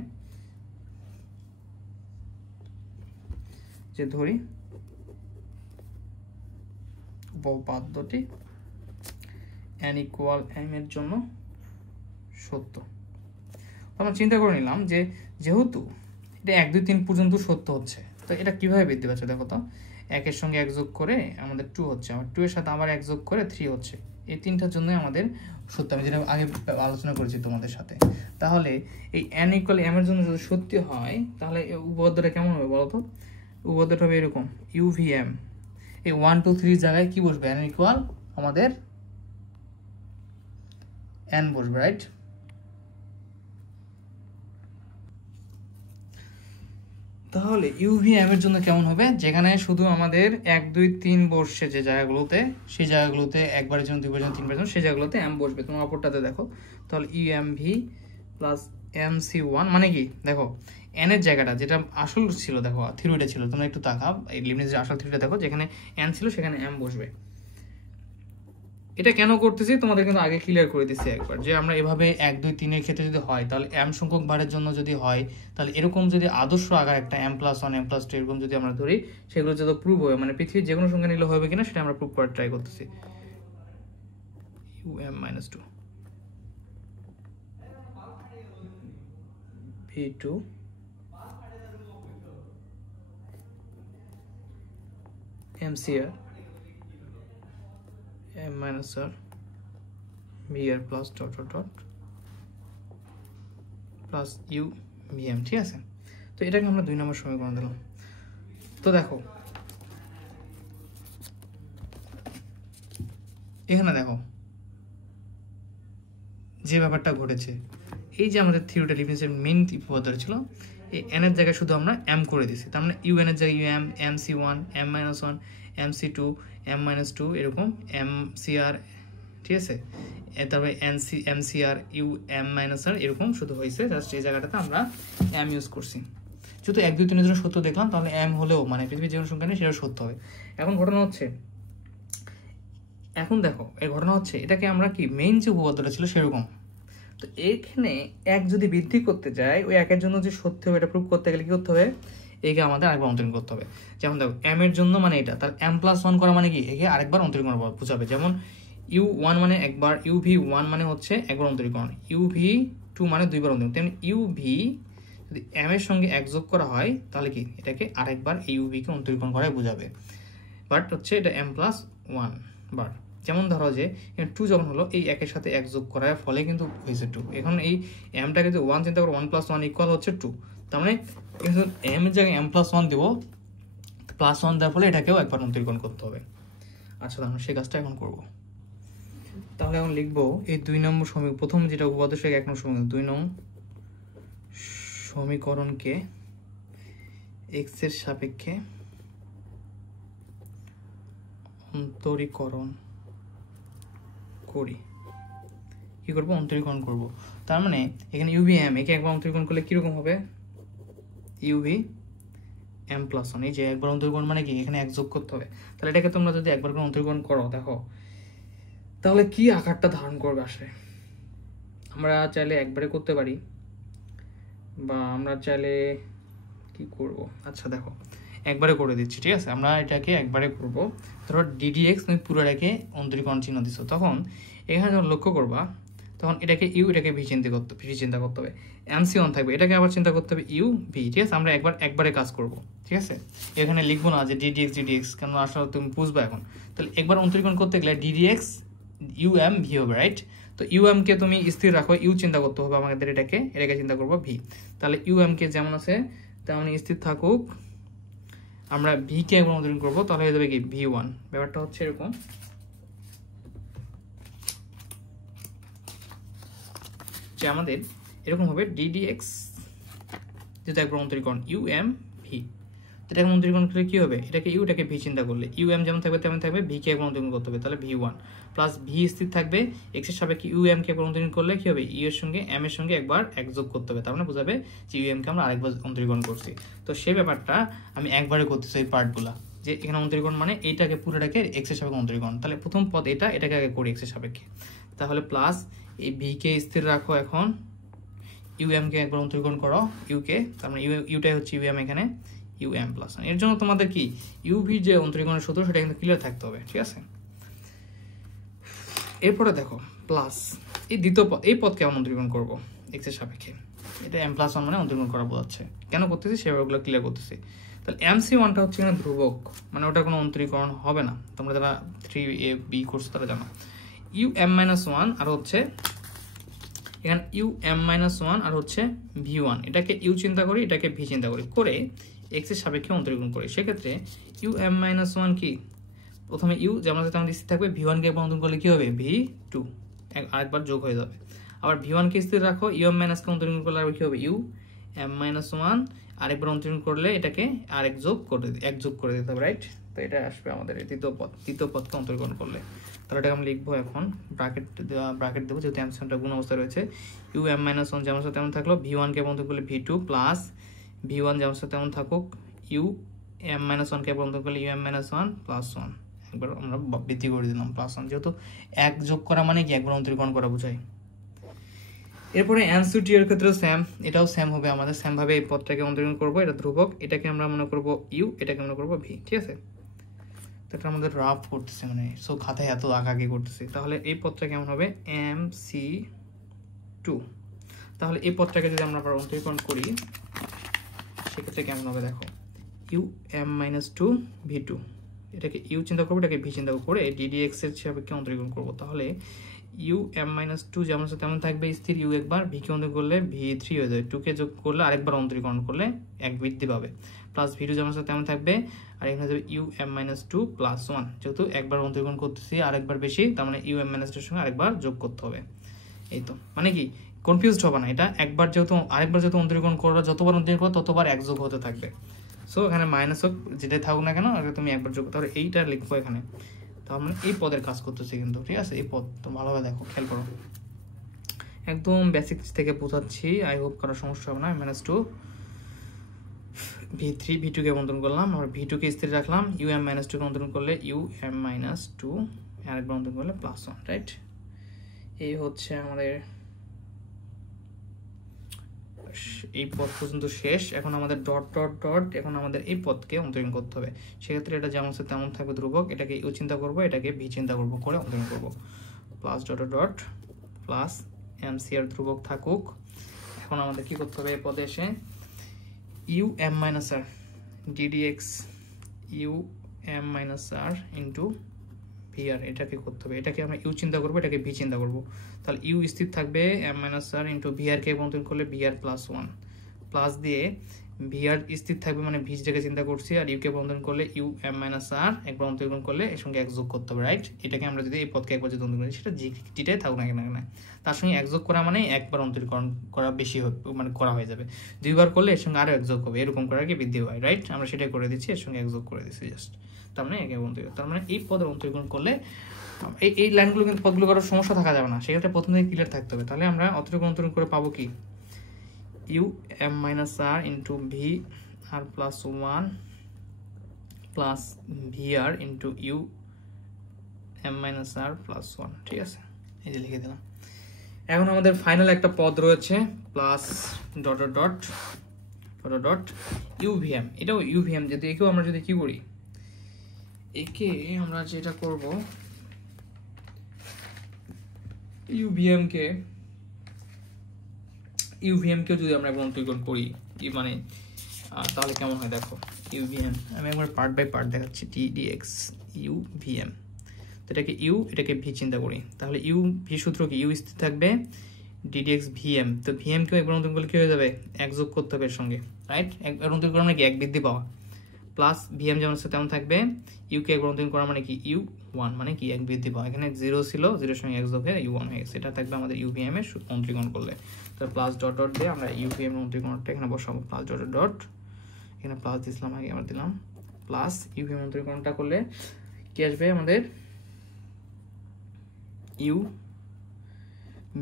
যে ধরি উপপাদ্যটি n ইকুয়াল m এর জন্য সত্য। আমরা চিন্তা করে নিলাম যে যেহেতু এটা 1 2 3 পর্যন্ত সত্য হচ্ছে, তো এটা কিভাবে বৃদ্ধি পাচ্ছে দেখো তো। 1 এর সঙ্গে 1 যোগ করে আমাদের 2 হচ্ছে, আবার 2 এর সাথে আবার 1 যোগ করে 3 হচ্ছে। এই তিনটার জন্যই আমাদের সত্য, আমি যেটা আগে আলোচনা করেছি তোমাদের সাথে। তাহলে এই n ইকুয়াল m এর জন্য যদি সত্যি হয় তাহলে এই উপপাদ্যটা কেমন হবে বলো তো? উপপাদ্যটা হবে এরকম, UVM এই 1 2 3 জায়গায় কি বসবে? n ইকুয়াল আমাদের n বসবে, রাইট? তাহলে UVM এর জন্য কেমন হবে? যেখানে শুধু আমাদের 1 2 3 বসছে যে জায়গাগুলোতে, সেই জায়গাগুলোতে একবারের জন্য, দুইবারের জন্য, তিনবারের জন্য সেই জায়গাগুলোতে m বসবে। তোমার অপরটাতে দেখো, তাহলে UMV প্লাস MC1 মানে কি দেখো, n এর জায়গাটা যেটা আসল ছিল, দেখো থিওরিটা ছিল, তোমরা একটু তাকাও এই লিবনিজের আসল থিওরিটা দেখো, যেখানে n ছিল সেখানে m বসবে। এটা কেন করতেছি তোমাদের কিন্তু আগে ক্লিয়ার করে দিচ্ছি একবার, যে আমরা এভাবে 1 2 3 এর ক্ষেত্রে যদি হয়, তাহলে m সংখ্যক বারের জন্য যদি হয়, তাহলে এরকম যদি আদর্শ আকার একটা m+1 m+2 এরকম যদি আমরা ধরি, সেগুলো যদি প্রুভ হবে, মানে পৃথিবীর যে কোনো সংখ্যা নিলে হবে কিনা সেটা আমরা প্রুভ করার ট্রাই করতেছি। um-2 v2 mcr m-r vr plus dot dot dot plus U V M, ঠিক আছে? তো এটাকে আমরা 2 নম্বর সমীকরণ দিলাম। তো দেখো এখানে দেখো যে ব্যাপারটা ঘটেছে, এই যে আমাদের থিওরিটা লিবনিজের মেইন উপপাদ্য ছিল, এই n এর জায়গায় শুধু আমরা m করে দিছি, তার মানে un এর জায়গায় um, mc1, m-1, mc2, m-2 এরকম mcr, ঠিক আছে? তারপরে mcr um-r এরকম শুধু হয়েছে, জাস্ট এই জায়গাটাতে আমরা m ইউজ করছি। যেহেতু 1 2 3 এর জন্য সত্য দেখলাম, তাহলে m হলেও মানে পৃথিবীর যে কোনো সংখ্যা নেই সেটা সত্য হবে। এখন ঘটনা হচ্ছে, এখন দেখো এই ঘটনা হচ্ছে, এটাকে আমরা কি মেইন যে উপপাদ্যটা ছিল সেরকম, তো এখানে 1 যদি বৃদ্ধি করতে যায়, ওই 1 এর জন্য যে সত্য হবে এটা প্রুভ করতে গেলে কি করতে হবে? একে আমাদের আরেকবার অন্তরীণ করতে হবে। যেমন দেখো m এর জন্য মানে এটা, তার m+1 করা মানে কি একে আরেকবার অন্তরীণ করা বোঝাবে। যেমন u1 মানে একবার, uv1 মানে হচ্ছে একবার অন্তরীকরণ, uv2 মানে দুইবার অন্তরীকরণ, তেমনি uv যদি m এর সঙ্গে 1 যোগ করা হয় তাহলে কি এটাকে আরেকবার এই uv কে অন্তরীকরণ করাই বোঝাবে। বাট হচ্ছে এটা m+1 বার। যেমন ধরো যে 2 যখন হলো, এই 1 এর সাথে 1 যোগ করার ফলে কিন্তু হয়েছে 2। এখন এই mটাকে যদি 1 চিন্তা করো, 1+1 ইকুয়াল হচ্ছে 2, তার মানে কিন্তু m এর জায়গায় m+1 দেবো, +1 দেওয়ার ফলে এটাকেও একবার অন্তরীকরণ করতে হবে। আচ্ছা, তাহলে সেই কাজটা এখন করব। তাহলে এখন লিখবো এই 2 নম্বর সমীকরণ, প্রথম যেটা উপপাদ্য সেটা 1 নম্বর সমীকরণ, 2 নং সমীকরণকে x এর সাপেক্ষে অন্তরীকরণ করি। কি করবো? অন্তরীকরণ করব। তার মানে এখানে UVM একে একবার অন্তরীকরণ করলে কিরকম হবে? UVM+1, এই যে একবার অন্তরীকরণ মানে কি এখানে 1 যোগ করতে হবে। তাহলে এটাকে তোমরা যদি একবার করে অন্তরীকরণ করো, দেখো তাহলে কি আকারটা ধারণ করবে আসলে। আমরা চাইলে একবারে করতে পারি, বা আমরা চাইলে কি করব? আচ্ছা দেখো একবারে করে দিচ্ছি, ঠিক আছে? আমরা এটাকে একবারে করব। ধরো ddx তুমি পুরোটাকে অন্তরীকরণ চিহ্ন দিছো, তখন এখানে যখন লক্ষ্য করবা, তখন এটাকে ইউ, এটাকে ভি চিন্তা করতে হবে। MC1 থাকবে, এটাকে আবার চিন্তা করতে হবে ইউ ভি, ঠিক আছে? আমরা একবারে কাজ করব, ঠিক আছে? এখানে লিখবো না যে ddx, কেন আসলে তুমি বুঝবা এখন। তাহলে একবার অন্তরীকরণ করতে গেলে ddx um ভি হবে, রাইট? তো um কে তুমি স্থির রাখো, ইউ চিন্তা করতে হবে আমাদের, এটাকে চিন্তা করবো ভি। তাহলে um কে যেমন আছে তেমন স্থির থাকুক, আমরা ভি কে একবার অন্তরীকরণ করবো, তাহলে হয়ে যাবে কি v1। ব্যাপারটা হচ্ছে এরকম, যে আমাদের এরকম হবে ddx যেটা একবার অন্তরীকরণ um ভি, এটা একবার অন্তরীকরণ করলে কি হবে? এটাকে ইউ, এটাকে ভি চিন্তা করলে um যেমন থাকবে তেমন থাকবে, ভি কে একবার অন্তরীকরণ করতে হবে, তাহলে v1 প্লাস ভি স্থির থাকবে, x এর সাপেক্ষে um কে একবার অন্তরীকরণ করলে কি হবে? ইউ এর সঙ্গে m এর সঙ্গে একবার 1 যোগ করতে হবে, তার মানে বোঝাবে যে um কে আমরা আরেকবার অন্তরীকরণ করছি। তো সেই ব্যাপারটা আমি একবারে করতেছি এই পার্টগুলা, যে এখানে অন্তরীকরণ মানে এইটাকে পুরোটাকে x এর সাপেক্ষে অন্তরীকরণ। তাহলে প্রথম পদ এটাকে আগে করি x এর সাপেক্ষে, তাহলে প্লাস এই ভি কে স্থির রাখো, এখন um কে একবার অন্তরীকরণ করো ইউ কে, তার মানে ইউটাই হচ্ছে um, এখানে um+1। এর জন্য তোমাদের কি ইউভি যে অন্তরীকরণের সূত্র সেটা কিন্তু ক্লিয়ার থাকতে হবে, ঠিক আছে? এরপরে দেখো প্লাস এই দ্বিতীয় পদ, এই পদকে আমরা অন্তরীকরণ করবো এক্স এর সাপেক্ষে। এটা m+1 মানে অন্তরীকরণ করা বোঝাচ্ছে। কেন করতেছি সেভাবেগুলো ক্লিয়ার করতেছি। তাহলে MC1টা হচ্ছে এখানে ধ্রুবক, মানে ওটা কোনো অন্তরীকরণ হবে না। তোমরা যারা 3ab করছো তারা জানো। um-1 আর হচ্ছে এখানে um-1 আর হচ্ছে v1, এটাকে u চিন্তা করি, এটাকে v চিন্তা করি, করে x এর সাপেক্ষে অন্তরীকরণ করি। সেক্ষেত্রে um-1 কি, প্রথমে u যেমন আছে তেমন স্থির থাকবে, v1 কে অন্তরীকরণ করলে কি হবে, v2 আরেকবার যোগ হয়ে যাবে। আবার v1 কে স্থির রাখো, um- কে অন্তরীকরণ করলে আবার কি হবে, um-1 আরেকবার অন্তরীকরণ করলে এটাকে আরেক যোগ করে দিতে হবে, রাইট। তো এটা আসবে আমাদের তৃতীয় পদকে অন্তরীকরণ করলে। তাহলে এটাকে আমি লিখবো এখন ব্র্যাকেট দেবো, যেহেতু অ্যান্সারটা গুণ অবস্থায় রয়েছে। um-1 যেমন সাথে তেমন থাকলো, v1 কে বন্ধ করলে v2 প্লাস v1 যেমন সাথে তেমন থাকুক, um-1 কে বন্ধ করলে um-1 প্লাস 1, একবার আমরা বৃদ্ধি করে দিলাম প্লাস 1, যেহেতু এক যোগ করা মানে কি একবার অন্তরীকরণ করা বোঝায়। এরপরে MC2 এর ক্ষেত্রেও সেম, এটাও সেম হবে আমাদের। সেম ভাবে এই পদটাকে অন্তরীকরণ করবো, এটা ধ্রুবক, এটাকে আমরা মনে করবো u, এটাকে মনে করবো v, ঠিক আছে। তো এটা আমাদের রাফ করতেছে, মানে সো খাতায় এত আঁকাআঁকি করতেছি। তাহলে এই পদটা কেমন হবে, MC2। তাহলে এই পদটাকে যদি আমরা আবার অন্তরীকরণ করি সেক্ষেত্রে কেমন হবে দেখো, um-2 v2, এটাকে u চিন্তা করবো, এটাকে v চিন্তা করে ddx এর সাপেক্ষে অন্তরীকরণ করবো। তাহলে um-2 যেমন আছে তেমন থাকবে স্থির, u একবার, v কে অন্তরীকরণ করলে v3 হয়ে যাবে, 2 কে যোগ করলে আরেকবার অন্তরীকরণ করলে এক বৃদ্ধি পাবে, প্লাস v2 যেমন আছে তেমন থাকবে, আর এখানে যাবে um-2 প্লাস 1, যেহেতু একবার অন্তরীকরণ করতেছি আরেকবার বেশি, তার মানে um-2 এর সঙ্গে আরেকবার যোগ করতে হবে। এই তো, মানে কি কনফিউজড হবে না, এটা একবার যেহেতু আরেকবার যেহেতু অন্তরীকরণ করো, যতবার অন্তরীকরণ করো ততবার এক যোগ হতে থাকবে। সো এখানে মাইনাস হোক যেটাই থাকুক না কেন, এটা তুমি একবার যোগ, তাহলে এইটা লিখবো এখানে। তার মানে এই পদের কাজ করতেছে কিন্তু, ঠিক আছে। এই পদ তো ভালোভাবে দেখো, খেয়াল করো, একদম বেসিক থেকে বোঝাচ্ছি, আই হোপ কারো সমস্যা হবে না। -2 v3 v2 কে অন্তরণ করলাম, আর v2 কে স্থির রাখলাম, um-2 কে অন্তরণ করলে um-2 আরেকবার অন্তরণ করলে প্লাস 1, রাইট। এই হচ্ছে আমাদের এই পদ পর্যন্ত শেষ। এখন আমাদের ডট ডট ডট, এখন আমাদের এই পদকে অন্তরীকরণ করতে হবে। সেক্ষেত্রে এটা যেমন আছে তেমন থাকবে ধ্রুবক, এটাকে u চিন্তা করবো, এটাকে v চিন্তা করবো, করে অন্তরীকরণ করবো, plus dot dot plus MC আর ধ্রুবক থাকুক। এখন আমাদের কি করতে হবে, এই পদে এসে um-r ddx um-r into vr, এটাকে করতে হবে। এটাকে আমরা u চিন্তা করবো, এটাকে v চিন্তা করবো। তাহলে u স্থির থাকবে, m-r ইন্টু vr কে বন্ধন করলে vr প্লাস 1, প্লাস দিয়ে vr স্থির থাকবে, মানে v যেটাকে চিন্তা করছি, আর u কে বন্ধন করলে um-r একবার অন্তরীকরণ করলে এর সঙ্গে এক যোগ করতে হবে, রাইট। এটাকে আমরা যদি এই পদকে একবার যদি অন্তরীকরণ করি, সেটা যেটাই থাকুক না কেন, তার সঙ্গে এক যোগ করা মানে একবার অন্তরীকরণ করা বেশি মানে করা হয়ে যাবে, দুইবার করলে এর সঙ্গে আরো এক যোগ হবে, এরকম করে আর কি বৃদ্ধি হয়, রাইট। আমরা সেটাই করে দিচ্ছি, এর সঙ্গে এক যোগ করে দিচ্ছি জাস্ট, তার মানে একে অন্তরীকরণ। তার মানে এই পদের অন্তরীকরণ করলে এই লাইনগুলো কিন্তু পদগুলো করার সমস্যা থাকা যাবে না, সেক্ষেত্রে প্রথম থেকে ক্লিয়ার থাকতে হবে। তাহলে আমরা অন্তরীকরণ করে পাবো কি, um-r into v r plus 1 plus vr into um-r plus 1, ঠিক আছে, এই যে লিখে দিলাম। এখন আমাদের ফাইনাল একটা পদ রয়েছে, plus dot dot dot dot uvm, এটাও uvm। যদি একেও আমরা যদি কি করি, একে আমরা যেটা করব, uvm কেও যদি আমরা অন্তরীকরণ করি, মানে তাহলে কেমন হয় দেখো, uvm আমি একবার পার্ট বাই পার্ট দেখাচ্ছি, ddx uvm, তো এটাকে এটাকে v চিন্তা করি, তাহলে v সূত্র কি, u স্থির থাকবে, ddx vm, তো vm কেও একবার অন্তরীকরণ করলে কি হয়ে যাবে, এক যোগ করতে হবে এর সঙ্গে, রাইট। একবার অন্তরীকরণ মানে কি এক বৃদ্ধি পাওয়া, প্লাস vm যেমন আছে তেমন থাকবে, u কে একবার অন্তরীকরণ করা মানে কি u1 মানে কি এক বৃদ্ধি পাওয়া, এখানে 0 ছিল, 0 এর সঙ্গে এক যোগ হয়ে u1 হয়ে গেছে, এটা থাকবে আমাদের uvm এর অন্তরীকরণ করলে। তো প্লাস ডট ডট দিয়ে আমরা uvm এর অন্তরীকরণটা এখানে বসাবো, প্লাস ডট ডট, এখানে প্লাস দিলাম, আগে আমরা দিলাম প্লাস uvm অন্তরীকরণটা করলে কি আসবে আমাদের,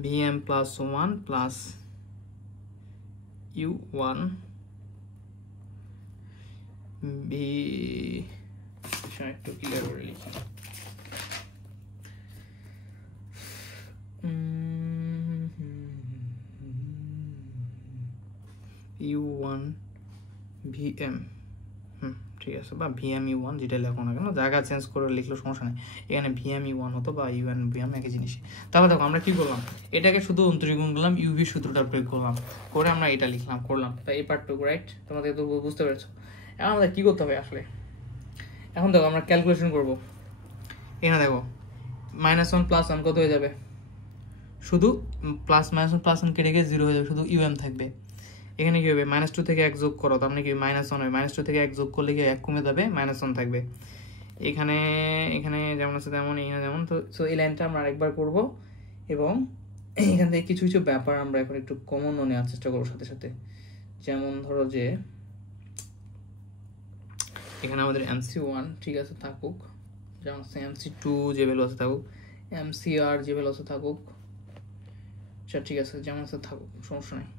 vm plus 1 plus u1 b, একটু ক্লিয়ার করে লিখি, u1 vm, ঠিক ঠিক আছে, বা VMU1 যেটা লেখো না কেন, জায়গা চেঞ্জ করে লিখলেও সমস্যা নেই। এখানে VMU1 হতো বা UNVM একই জিনিস। তাহলে দেখো আমরা কি করলাম, এটাকে শুধু অন্তরীগুণ করলাম, UV সূত্রটা প্রয়োগ করলাম, করে আমরা এটা লিখলাম করলাম। তাই এই পার্টটুকু রাইট, তোমাদের তো বুঝতে পেরেছো। এখন আমাদের কী করতে হবে আসলে, এখন দেখো আমরা ক্যালকুলেশন করবো। এখানে দেখো -1 + 1 কত হয়ে যাবে, শুধু -1 + 1 কেটে গিয়ে 0 হয়ে যাবে, শুধু UM থাকবে। এখানে কি হবে, -2 থেকে 1 যোগ করো, তার মানে কি -1 হবে, -2 থেকে 1 যোগ করলে কি 1 কমে যাবে, -1 থাকবে। এখানে এখানে যেমন আছে তেমন, এখানে যেমন। তো এই লাইনটা আমরা আরেকবার করব, এবং এখান থেকে কিছু কিছু ব্যাপার আমরা এখন একটু কমনও নেওয়ার চেষ্টা করবো সাথে সাথে। যেমন ধরো যে এখানে আমাদের MC1 ঠিক আছে থাকুক, যেমন MC2 যে ভ্যালু আছে থাকুক, MCR যে ভ্যালু আছে থাকুক, আচ্ছা ঠিক আছে যেমন আছে থাকুক, সমস্যা নেই।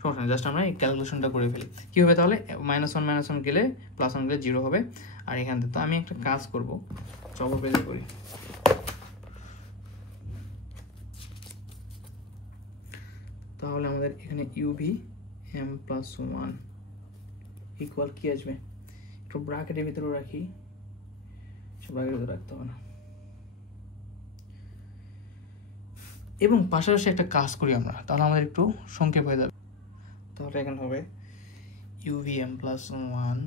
সমস্যা নেই, জাস্ট আমরা এই ক্যালকুলেশনটা করে ফেলি। কী হবে তাহলে, -1 গেলে +1 গেলে 0 হবে। আর এখান থেকে তো আমি একটা কাজ করবো, চলো পেজে করি। তাহলে আমাদের এখানে UVM+1 ইকুয়াল কি আসবে, একটু ব্র্যাকেটের ভিতরে রাখি, ব্র্যাকেটের ভিতরে রাখতে হবে না। এবং পাশাপাশি একটা কাজ করি আমরা, তাহলে আমাদের একটু সংক্ষেপ হয়ে যাবে। তাহলে এখানে হবে UVM+1,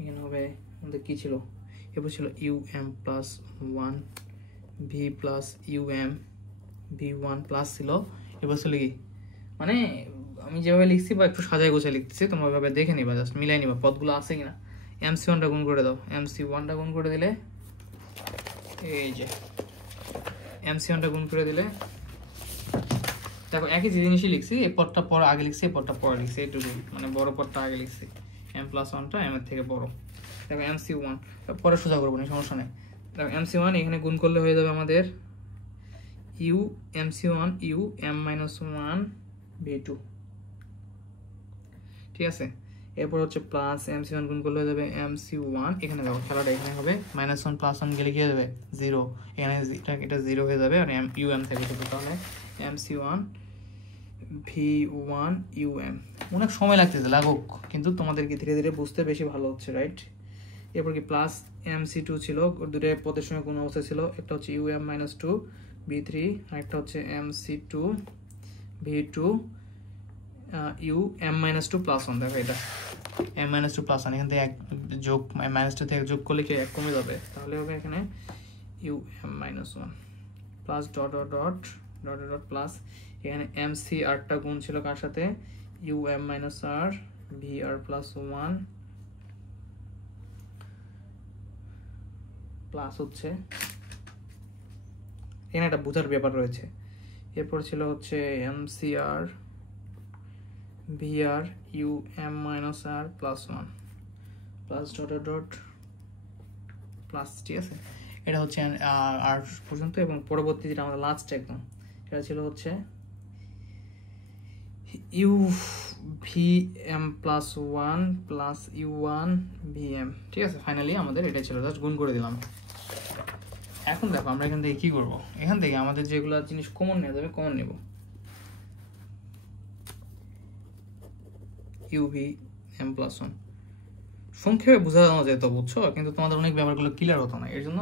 এখানে হবে আমাদের কী ছিল, এরপর ছিল UM+1 V+UM V1 প্লাস ছিল, এবার ছিল কি, মানে আমি যেভাবে লিখছি বা একটু সাজায় গোছায় লিখতেছি, তোমরা ওইভাবে দেখে নিবা, জাস্ট মিলাই নিবা পদগুলো আছে কিনা। MC1টা গুণ করে দাও, MC1টা গুণ করে দিলে, এই যে MC1টা গুণ করে দিলে দেখো একই যে জিনিসই লিখছি, এই পদটা পর আগে লিখছি, এই পদটা পরে লিখছি, এইটুকু মানে বড় পদটা আগে লিখছি, M+1টা M এর থেকে বড়। দেখো MC1 পরে সোজা করবো না, সমস্যা নেই। দেখো MC1 এখানে গুণ করলে হয়ে যাবে আমাদের MC1 UM-1 V2, ঠিক আছে। এরপর হচ্ছে প্লাস MC1 গুণ করলে হয়ে যাবে MC1, এখানে দেখো খেলাটা এখানে হবে, -1 + 1 গেলে কি হয়ে যাবে 0, এখানে এটা 0 হয়ে যাবে, আর UM থাকে শুধু। তাহলে MC1 V1 UM, অনেক সময় লাগতেছে লাগুক, কিন্তু তোমাদেরকে ধীরে ধীরে বুঝতে বেশি ভালো হচ্ছে, রাইট। এরপর কি প্লাস MC2 ছিল, দুটো পদের সঙ্গে কোন অবস্থা ছিল, একটা হচ্ছে UM-2 V3, আর একটা হচ্ছে MC2 V2 UM-2 + 1। দেখো এটা M-2 + 1, এখান থেকে এক যোগ -2 থেকে যোগ করলে কি 1 কমে যাবে, তাহলে হবে এখানে UM-1 plus dot dot dot dot dot plus, এখানে MCR-টা গুণ ছিল কার সাথে, UM-R VR+1 প্লাস হচ্ছে, এখানে একটা বোঝার ব্যাপার রয়েছে। এরপর ছিল হচ্ছে MCR VR UM-R+1 plus dot dot plus, ঠিক আছে। এটা হচ্ছে আর পর্যন্ত, এবং পরবর্তী যেটা আমাদের লাস্ট একদম, এটা ছিল হচ্ছে UVM+1 প্লাস U1 VM, ঠিক আছে। ফাইনালি আমাদের এটা ছিল, জাস্ট গুণ করে দিলাম। এখন দেখো আমরা এখান থেকে কি করব, এখান থেকে আমাদের যেগুলো জিনিস কমন নেওয়া যাবে কমন নেব। UVM+1 সংক্ষেপে বোঝানো যেত, বুঝছো, কিন্তু তোমাদের অনেক ব্যাপারগুলো ক্লিয়ার হতো না, এর জন্য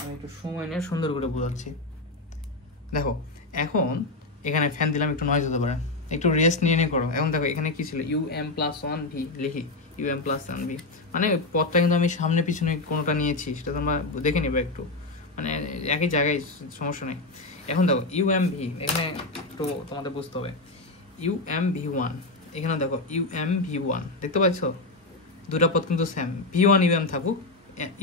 আমি একটু সময় নিয়ে সুন্দর করে বোঝাচ্ছি। দেখো এখন এখানে ফ্যান দিলাম, একটু নয়েজ হতে পারে, একটু রেস্ট নিয়ে নিয়ে করো। এখন দেখো এখানে কি ছিল, UM+1 V লিখি, UM+1 V, মানে পদটা কিন্তু আমি সামনে পিছনে কোনোটা নিয়েছি সেটা তোমরা দেখে নিবে একটু, মানে একই জায়গায়, সমস্যা নেই। এখন দেখো UMV, এখানে একটু তোমাদের বুঝতে হবে, UMV1, এখানে দেখো UMV1 দেখতে পাচ্ছ, দুটা পদ কিন্তু সেম, V1 UM থাকুক,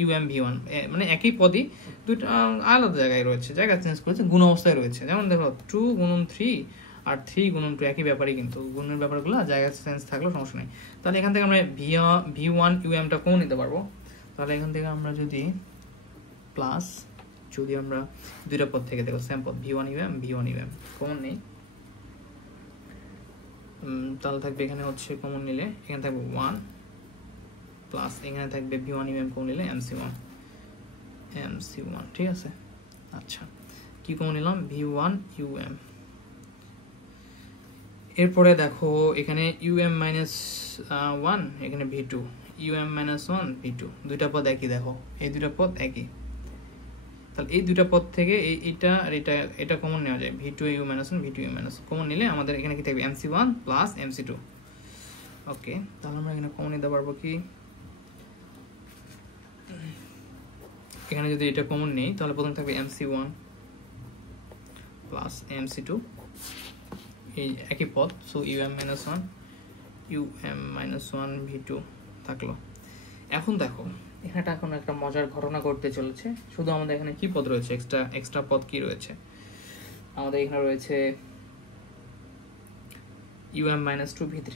UMV1 মানে একই পদই দুটো আলাদা জায়গায় রয়েছে, জায়গা চেঞ্জ করেছে, গুণ অবস্থায় রয়েছে। যেমন দেখো 2 গুণন 3 আর 3 গুণন 2 একই ব্যাপারই, কিন্তু গুণের ব্যাপারগুলো জায়গা চেঞ্জ থাকলেও সমস্যা নেই। তাহলে এখান থেকে আমরা V1 UMটা কমন নিতে পারবো। তাহলে এখান থেকে আমরা যদি প্লাস, যদি আমরা দুইটা পদ থেকে দেখো সেম পদ V1 UM কমন নেই, তাহলে থাকবে এখানে হচ্ছে কমন নিলে এখানে থাকবে 1 প্লাস, এখানে থাকবে V1 UM কমন নিলে MC1, ঠিক আছে। আচ্ছা কি কমন নিলাম, V1 UM, এরপরে দেখো এখানে ইউএম মাইনাস 1, এখানে ভি2, ইউএম মাইনাস 1 ভি2, দুইটা পদ একই। দেখো এই দুইটা পদ একই, তাহলে এই দুইটা পদ থেকে এইটা আর এটা কমন নেওয়া যায়, ভি2 ইউ মাইনাস 1 ভি2 ইউ মাইনাস কমন নিলে আমাদের এখানে কি থাকবে, এমসি1 প্লাস এমসি2। ওকে, তাহলে আমরা এখানে কমন নিতে পারবো কি, এখানে যদি এটা কমন নেই তাহলে প্রথম থাকবে এমসি1 প্লাস এমসি2, এই একই পদ, so UM minus 1 UM minus 1 ভি2 থাকলো। এখন দেখো এখানে এখন একটা মজার ঘটনা ঘটতে চলেছে। শুধু আমাদের এখানে কি পদ রয়েছে, এক্সট্রা পদ কি রয়েছে, আমাদের এখানে রয়েছে ইউএম মাইনাস 2 ভি3,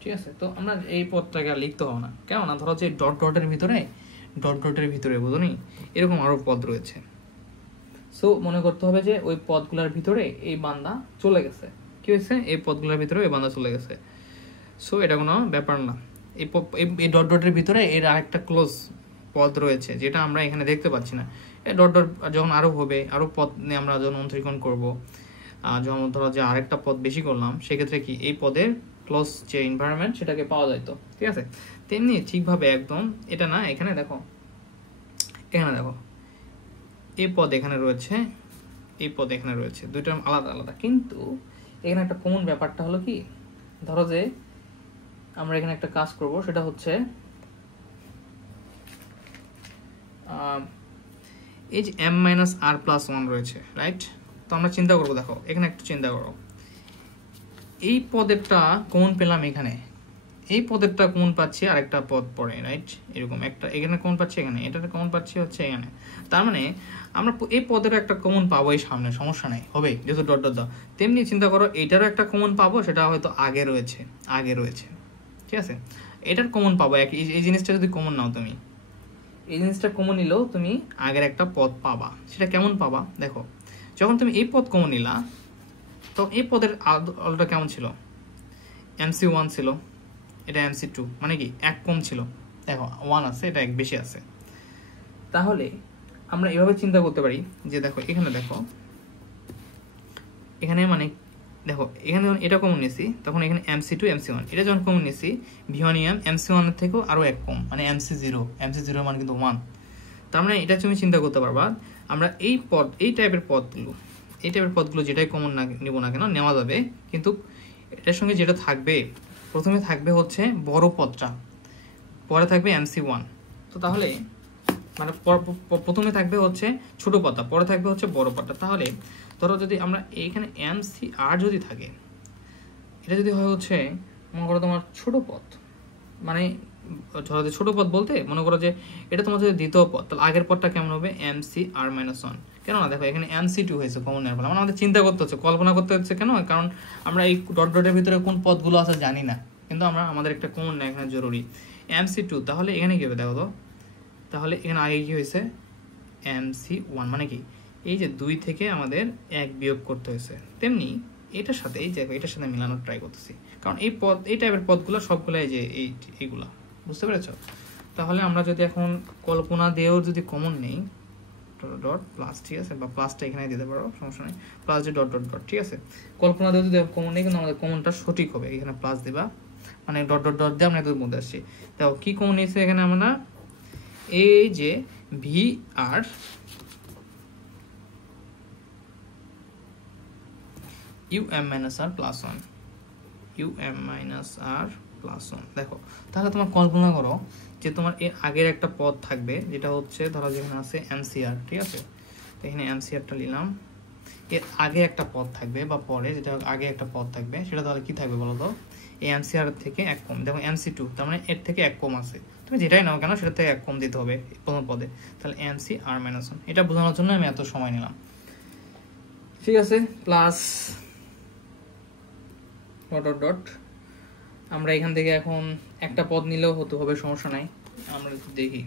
ঠিক আছে। তো আমরা এই পদটাকে আর লিখতে হবে না, কেননা ধরো যে ডট ডটের ভিতরে বুঝনি এরকম আরো পদ রয়েছে। সো মনে করতে হবে যে ওই পদগুলোর ভিতরে এই বান্দা চলে গেছে, কি হয়েছে, এই পদগুলোর ভিতরে এই বান্দা চলে গেছে। সো এটা কোনো ব্যাপার না, এই ডট ডটের ভিতরে এর আরেকটা ক্লোজ পদ রয়েছে যেটা আমরা এখানে দেখতে পাচ্ছি না। এই ডট ডট যখন আরো হবে, আরো পদ নিয়ে আমরা যখন অন্তরীকরণ করবো, যখন ধরো যে আরেকটা পদ বেশি করলাম, সেক্ষেত্রে কি এই পদের ক্লোজ যে এনভায়রনমেন্ট সেটাকে পাওয়া যায়। তো ঠিক আছে, তেমনি ঠিকভাবে একদম এটা না, এখানে দেখো এই পদ এখানে রয়েছে, এই পদ এখানে রয়েছে, দুইটা আলাদা আলাদা, কিন্তু এখানে একটা কমন ব্যাপারটা হলো কি, ধরো যে আমরা এখানে একটা কাজ করব, সেটা হচ্ছে এই যে m মাইনাস আর প্লাস 1 রয়েছে, রাইট। তো আমরা চিন্তা করবো, দেখো এখানে একটু চিন্তা করো, এই পদেরটা কমন পেলাম এখানে, এই পদেরটা কমন পাচ্ছি আরেকটা পদ পরে, রাইট, এরকম একটা এখানে কমন পাচ্ছি, এখানে এটাতে কমন পাচ্ছি হচ্ছে এখানে। তার মানে আমরা এই পদের একটা কমন পাবো এই সামনে, সমস্যা নাই, হবে যেহেতু ডট ডট দাও। তেমনি চিন্তা করো এটারও একটা কমন পাবো, সেটা হয়তো আগে রয়েছে, ঠিক আছে। এটার কমন পাবো, এই জিনিসটা যদি কমন নাও তুমি, এই জিনিসটা কমন নিলেও তুমি আগের একটা পদ পাবা। সেটা কেমন পাবা, দেখো যখন তুমি এই পদ কমন নিলা, তো এই পদের আলোটা কেমন ছিল, এমসি1 ছিল, এটা এমসি2, মানে কি এক কম ছিল, দেখো 1 আছে, এটা এক বেশি আছে। তাহলে আমরা এভাবে চিন্তা করতে পারি যে দেখো এখানে দেখো, এখানে মানে দেখো এখানে যখন এটা কমন নিয়েছি, তখন এখানে এমসি2 এমসি1, এটা যখন কমন নিয়েছি ভিওনিয়াম এমসি1 এর থেকেও আরো এক কম, মানে এমসি0 মানে কিন্তু 1। তার মানে এটা তুমি চিন্তা করতে পারবা, আমরা এই টাইপের পদগুলো যেটাই কমন না নিব না কেন নেওয়া যাবে, কিন্তু এটার সঙ্গে যেটা থাকবে, প্রথমে থাকবে হচ্ছে বড় পদটা, পরে থাকবে এমসি1। তো তাহলে মানে প্রথমে থাকবে হচ্ছে ছোট পদটা, পরে থাকবে হচ্ছে বড় পদটা। তাহলে ধরো যদি আমরা এইখানে এমসি আর যদি থাকে, এটা যদি হয় হচ্ছে মনে করো তোমার ছোট পদ, মানে ধরো যে ছোট পদ বলতে মনে করো যে এটা তোমার যদি দ্বিতীয় পদ, তাহলে আগের পদটা কেমন হবে, এমসি আর মাইনাস 1। কেননা দেখো এখানে এমসি2 হয়েছে কমন নেওয়ার ফলে, মানে আমাদের চিন্তা করতে হচ্ছে, কল্পনা করতে হচ্ছে, কেন, কারণ আমরা এই ডট ডটের ভিতরে কোন পদগুলো আছে জানি না, কিন্তু আমাদের একটা কমন নেওয়া এখানে জরুরি, এমসি2। তাহলে এখানে কি হবে দেখো তো, তাহলে এখানে আগে কি হয়েছে, এমসি1, মানে কি এই যে 2 থেকে আমাদের 1 বিয়োগ করতে হয়েছে। তেমনি এটার সাথে এই যে এটার সাথে মেলানোর ট্রাই করতেছি, কারণ এই টাইপের পদগুলো সবগুলো এই যে এইগুলা, বুঝতে পেরেছো। তাহলে আমরা যদি এখন কল্পনা দিয়েও যদি কমন নেই, ডট প্লাস, ঠিক আছে, বা প্লাসটা এখানে দিতে পারো, সমস্যা নেই, প্লাস যে ডট ডট ডট, ঠিক আছে। কল্পনা দিয়েও যদি কমন নেই, কিন্তু আমাদের কমনটা সঠিক হবে, এখানে প্লাস দিবা, মানে ডট ডট ডট দিয়ে আমরা এদের মধ্যে আসছি। দেখো কি কমন নিয়েছে এখানে আমরা, এই যে ভি আর UM minus R plus 1, UM minus R plus 1। দেখো তাহলে তোমার কল্পনা করো যে তোমার এর আগের একটা পদ থাকবে, যেটা হচ্ছে ধরো যেখানে আছে এমসিআর, ঠিক আছে, তো এখানে এমসিআরটা নিলাম, এর আগে একটা পদ থাকবে বা পরে যেটা আগে একটা পদ থাকবে, সেটা তাহলে কি থাকবে বলো তো, এই এমসিআর থেকে 1 কম, দেখো এমসি2, তার মানে এর থেকে 1 কম আছে, তুমি যেটাই নাও কেন সেটা থেকে 1 কম দিতে হবে প্রথম পদে, তাহলে এমসি আর মাইনাস 1। এটা বোঝানোর জন্য আমি এত সময় নিলাম, ঠিক আছে, প্লাস ডট ডট ডট। আমরা এখান থেকে এখন একটা পদ নিলেও হতে হবে, সমস্যা নাই, আমরা একটু দেখি।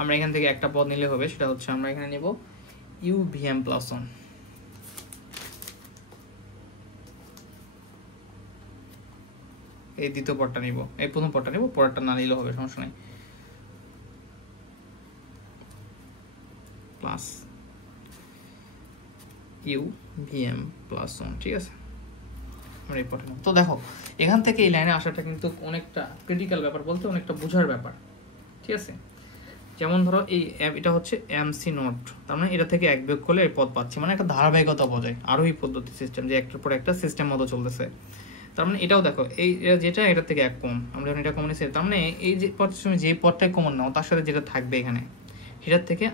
আমরা এখান থেকে একটা পদ নিলে হবে, সেটা হচ্ছে আমরা এখানে নিব ইউভিএম প্লাস 1, এই দ্বিতীয় পদটা নিব, এই প্রথম পদটা নিব, পরেরটা না নিলেও হবে, সমস্যা নাই, plus U V M plus one, ঠিক আছে। আমরা এই পথে তো দেখো এখান থেকে এই লাইনে আসাটা কিন্তু অনেকটা ক্রিটিক্যাল ব্যাপার, বলতে অনেকটা বোঝার ব্যাপার, ঠিক আছে। যেমন ধরো এটা হচ্ছে এমসি নট, তার মানে এটা থেকে এক বিয়োগ করলে এই পদ পাচ্ছি, মানে একটা ধারাবাহিকতা বজায় আরোহী পদ্ধতি সিস্টেম, যে একটার পর একটা সিস্টেম মতো চলতেছে। তার মানে এটাও দেখো এই যেটা এটা থেকে এক কম, আমরা যখন এটা কমন নিচ্ছি, তার মানে এই যে পথের সময় যে পদটাই কমন নাও তার সাথে যেটা থাকবে এখানে সেটার থেকে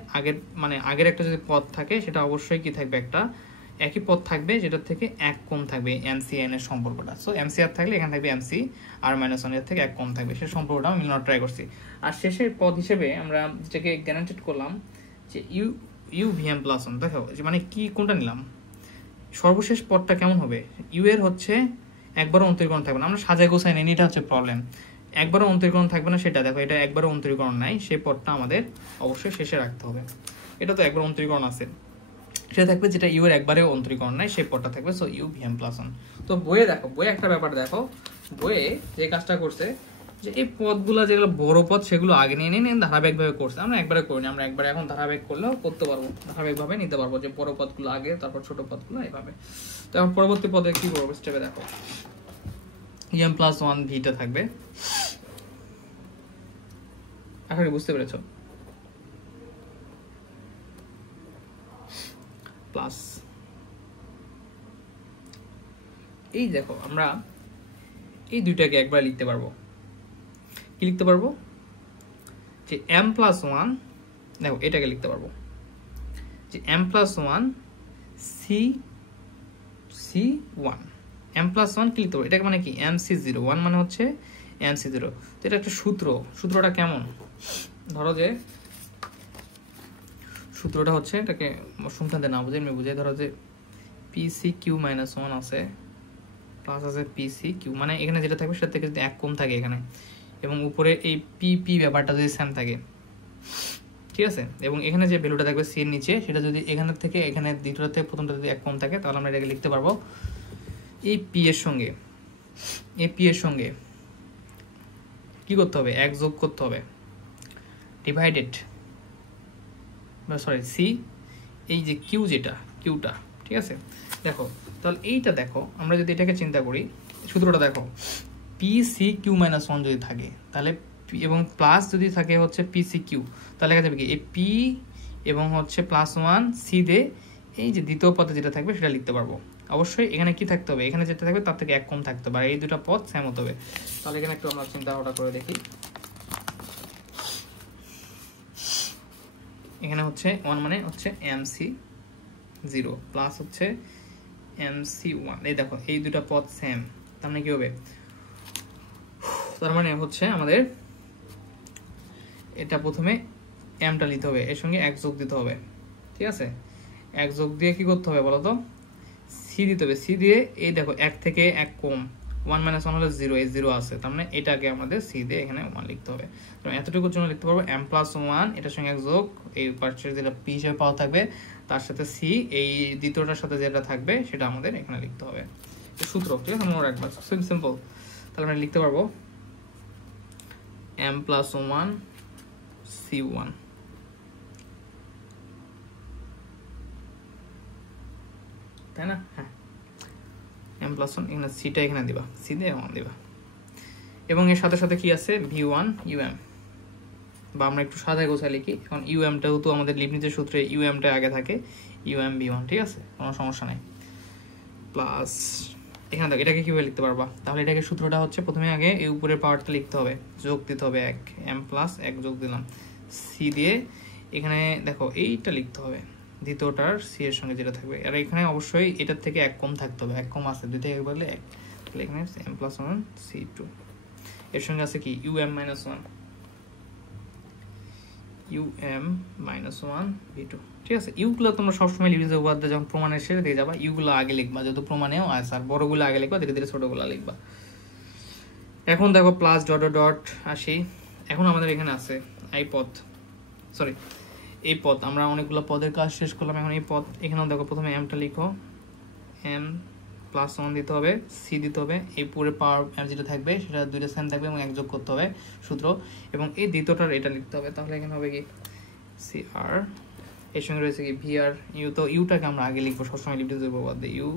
আগের একটা যদি পদ থাকে সেটা অবশ্যই কি থাকবে, একটা একই পদ থাকবে যেটার থেকে এক কম থাকবে এমসিএন এর সম্পর্কটা। সো এমসিআর থাকলে এখানে থাকবে এমসি আর মাইনাস ওয়ান, এর থেকে এক কম থাকবে, সেই সম্পর্কটা আমি মিলানোর ট্রাই করছি। আর শেষের পদ হিসেবে আমরা যেটাকে গ্যারান্টেড করলাম যে ইউ ভিএম প্লাস ওয়ান। দেখো মানে কি কোনটা নিলাম, সর্বশেষ পদটা কেমন হবে, ইউ এর হচ্ছে একবারও অন্তরীকরণ থাকবে না, আমরা সাজায় গোছাই নেই, এটা হচ্ছে প্রবলেম। একবারও অন্তরীকরণ থাকবে না সেটা দেখো, এটা একবারও অন্তরীকরণ নাই, সেই পদটা আমাদের অবশ্যই শেষে রাখতে হবে। এটা তো একবার অন্তরীকরণ আছে, সেটা থাকবে যেটা ইউ এর একবারেও অন্তরীকরণ নাই, সেই পদটা থাকবে। So U V M plus one. তো বইয়ে দেখো, বইয়ে একটা ব্যাপার দেখো, বইয়ে যে কাজটা করছে যে এই পদগুলো যেগুলো বড় পদ সেগুলো আগে নিয়ে নিয়ে ধারাবাহিকভাবে করছে, আমরা একবারে করিনি, আমরা একবারে এখন ধারাবাহিক করলেও করতে পারবো, ধারাবাহিকভাবে নিতে পারবো, যে বড় পদগুলো আগে তারপর ছোট পদগুলো এইভাবে। তো এখন পরবর্তী পদে কি করবো স্টেপে দেখো, ইএম প্লাস ওয়ান ভিটা থাকবে, আশা করি বুঝতে পেরেছ, প্লাস এই দেখো আমরা এই দুইটাকে একবার লিখতে পারবো, কি লিখতে পারবো, যে এম প্লাস ওয়ান, দেখো এটাকে লিখতে পারবো যে M plus one C C one, M plus one কি লিখতে পারবো, এটাকে মানে কি এম সি জিরো, ওয়ান মানে হচ্ছে এম সি জিরো। তো এটা একটা সূত্রটা কেমন, ধরো যে সূত্রটা হচ্ছে, এটাকে সংখ্যাতে না বুঝে আমি বুঝাই, ধরো যে P C Q minus one আছে প্লাস আছে পি সি কিউ, মানে এখানে যেটা থাকবে সেটা থেকে যদি এক কম থাকে এখানে, এবং উপরে এই পি পি ব্যাপারটা যদি সেম থাকে, ঠিক আছে, এবং এখানে যে ভ্যালুটা থাকবে সি এর নিচে সেটা যদি এখানে থেকে এখানে দ্বিতীয়টা থেকে প্রথমটা যদি এক কম থাকে, তাহলে আমরা এটাকে লিখতে পারবো এই পি এর সঙ্গে কি করতে হবে, এক যোগ করতে হবে, ডিভাইডেড সরি সি এই যে কিউটা, ঠিক আছে। দেখো তাহলে এইটা দেখো, আমরা যদি এটাকে চিন্তা করি, সূত্রটা দেখো, P C Q minus one যদি থাকে তাহলে এবং প্লাস যদি থাকে হচ্ছে পি সি কিউ, তাহলে লেখা যাবে কি এই পি এবং হচ্ছে প্লাস ওয়ান সি দে এই যে দ্বিতীয় পদে যেটা থাকবে সেটা লিখতে পারবো। অবশ্যই এখানে কি থাকতে হবে, এখানে যেটা থাকবে তার থেকে এক কম থাকতে হবে, আর এই দুটো পদ সেম হতে হবে। তাহলে এখানে একটু আমরা চিন্তা ভাবনা করে দেখি, এখানে হচ্ছে ওয়ান মানে হচ্ছে এম সি জিরো প্লাস হচ্ছে এম সি ওয়ান, এই দেখো এই দুটা পদ সেম, তার মানে কি হবে, তার মানে হচ্ছে আমাদের এটা প্রথমে এমটা নিতে হবে, এর সঙ্গে এক যোগ দিতে হবে, ঠিক আছে, এক যোগ দিয়ে কি করতে হবে বলো তো, সি দিতে হবে, সি দিয়ে এই দেখো এক থেকে এক কম, ওয়ান মাইনাস ওয়ান হলে জিরো, এই জিরো আছে, তার মানে এটাকে আমাদের সি দিয়ে এখানে ওয়ান লিখতে হবে। এতটুকুর জন্য লিখতে পারবো এম প্লাস ওয়ান, এটার সঙ্গে এক যোগ, এই পার্টসের যেটা পি হিসেবে পাওয়া থাকবে তার সাথে সি, এই দ্বিতীয়টার সাথে যেটা থাকবে সেটা আমাদের এখানে লিখতে হবে, সূত্র, ঠিক আছে, মনে রাখবা, সিম্পল। তাহলে আমরা লিখতে পারবো M plus one C one, তাই না, হ্যাঁ, এম প্লাস ওয়ান, এখানে সিটা এখানে দিবা, সি দিয়ে ওয়ান দিবা, এবং এর সাথে সাথে কি আছে ভি ওয়ান ইউএম, বা আমরা একটু সাদায় গোছায় লিখি, এখন ইউএমটাও তো আমাদের লিবনিজের সূত্রে ইউএমটা আগে থাকে, ইউএম ভি ওয়ান, ঠিক আছে, কোনো সমস্যা নেই, প্লাস এখানে দেখো এটাকে কীভাবে লিখতে পারবা, তাহলে এটাকে সূত্রটা হচ্ছে প্রথমে আগে এই উপরের পাওয়ারটা লিখতে হবে, যোগ দিতে হবে এক, এম প্লাস এক যোগ দিলাম সি দিয়ে, এখানে দেখো এইটা লিখতে হবে দ্বিতীয়টার সি এর সঙ্গে যেটা থাকবে, আর এখানে অবশ্যই এটার থেকে এক কম থাকতে হবে, এক কম আছে, দুই থেকে বললে এক, তাহলে এখানে M plus one C two, এর সঙ্গে আছে কি U M minus one, U M minus one V two, ঠিক আছে। ইউগুলো তোমরা সবসময় লিখে উপাধ্যায় যখন প্রমাণের শেষে দিয়ে যাবা, ইউগুলো আগে লিখবা, যেহেতু প্রমাণেও আছে, আর বড়গুলো আগে লিখবা, ধীরে ধীরে ছোটগুলো লিখবা। এখন দেখো প্লাস ডট ডট আসি, এখন আমাদের এখানে আছে এই পদ, আমরা অনেকগুলো পদের কাজ শেষ করলাম, এখন এই পদ, এখানেও দেখো প্রথমে এমটা লিখো, এম প্লাস ওয়ান দিতে হবে, সি দিতে হবে, এই পুরো পাওয়ার যেটা থাকবে সেটা দুইটা সেম থাকবে এবং এক যোগ করতে হবে সূত্র, এবং এই দ্বিতীয়টার এটা লিখতে হবে, তাহলে এখানে হবে কি সি আর এর সঙ্গে রয়েছে কি ভি আর ইউ, তো ইউটাকে আমরা আগে লিখবো সবসময় লিমিটের উপপাদ্য U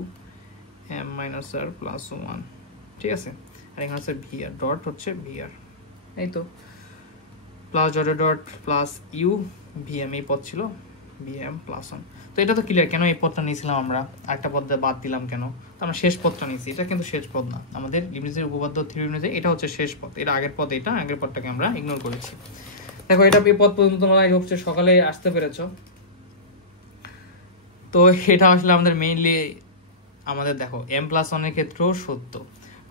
M minus R plus 1, ঠিক আছে। আর এখানে হচ্ছে ভি আর ডট হচ্ছে ভি আর, এই তো plus dot dot plus U V M, এই পদ ছিল ভি এম প্লাস 1। তো এটা তো ক্লিয়ার কেন এই পদটা নিয়েছিলাম আমরা, একটা পদ বাদ দিলাম কেন, তো আমরা শেষ পদটা নিয়েছি। এটা কিন্তু শেষ পদ না, আমাদের লিমিটের উপপাদ্য থিওরি অনুযায়ী এটা হচ্ছে শেষ পদ, এটা আগের পদ, এটা আগের পদটাকে আমরা ইগনোর করেছি। দেখো এটা এই পদ পর্যন্ত তোমরা আই হোপ যে সকালে আসতে পেরেছো। তো এটা আসলে আমাদের মেইনলি আমাদের দেখো এম প্লাস 1 ক্ষেত্রেও সত্য।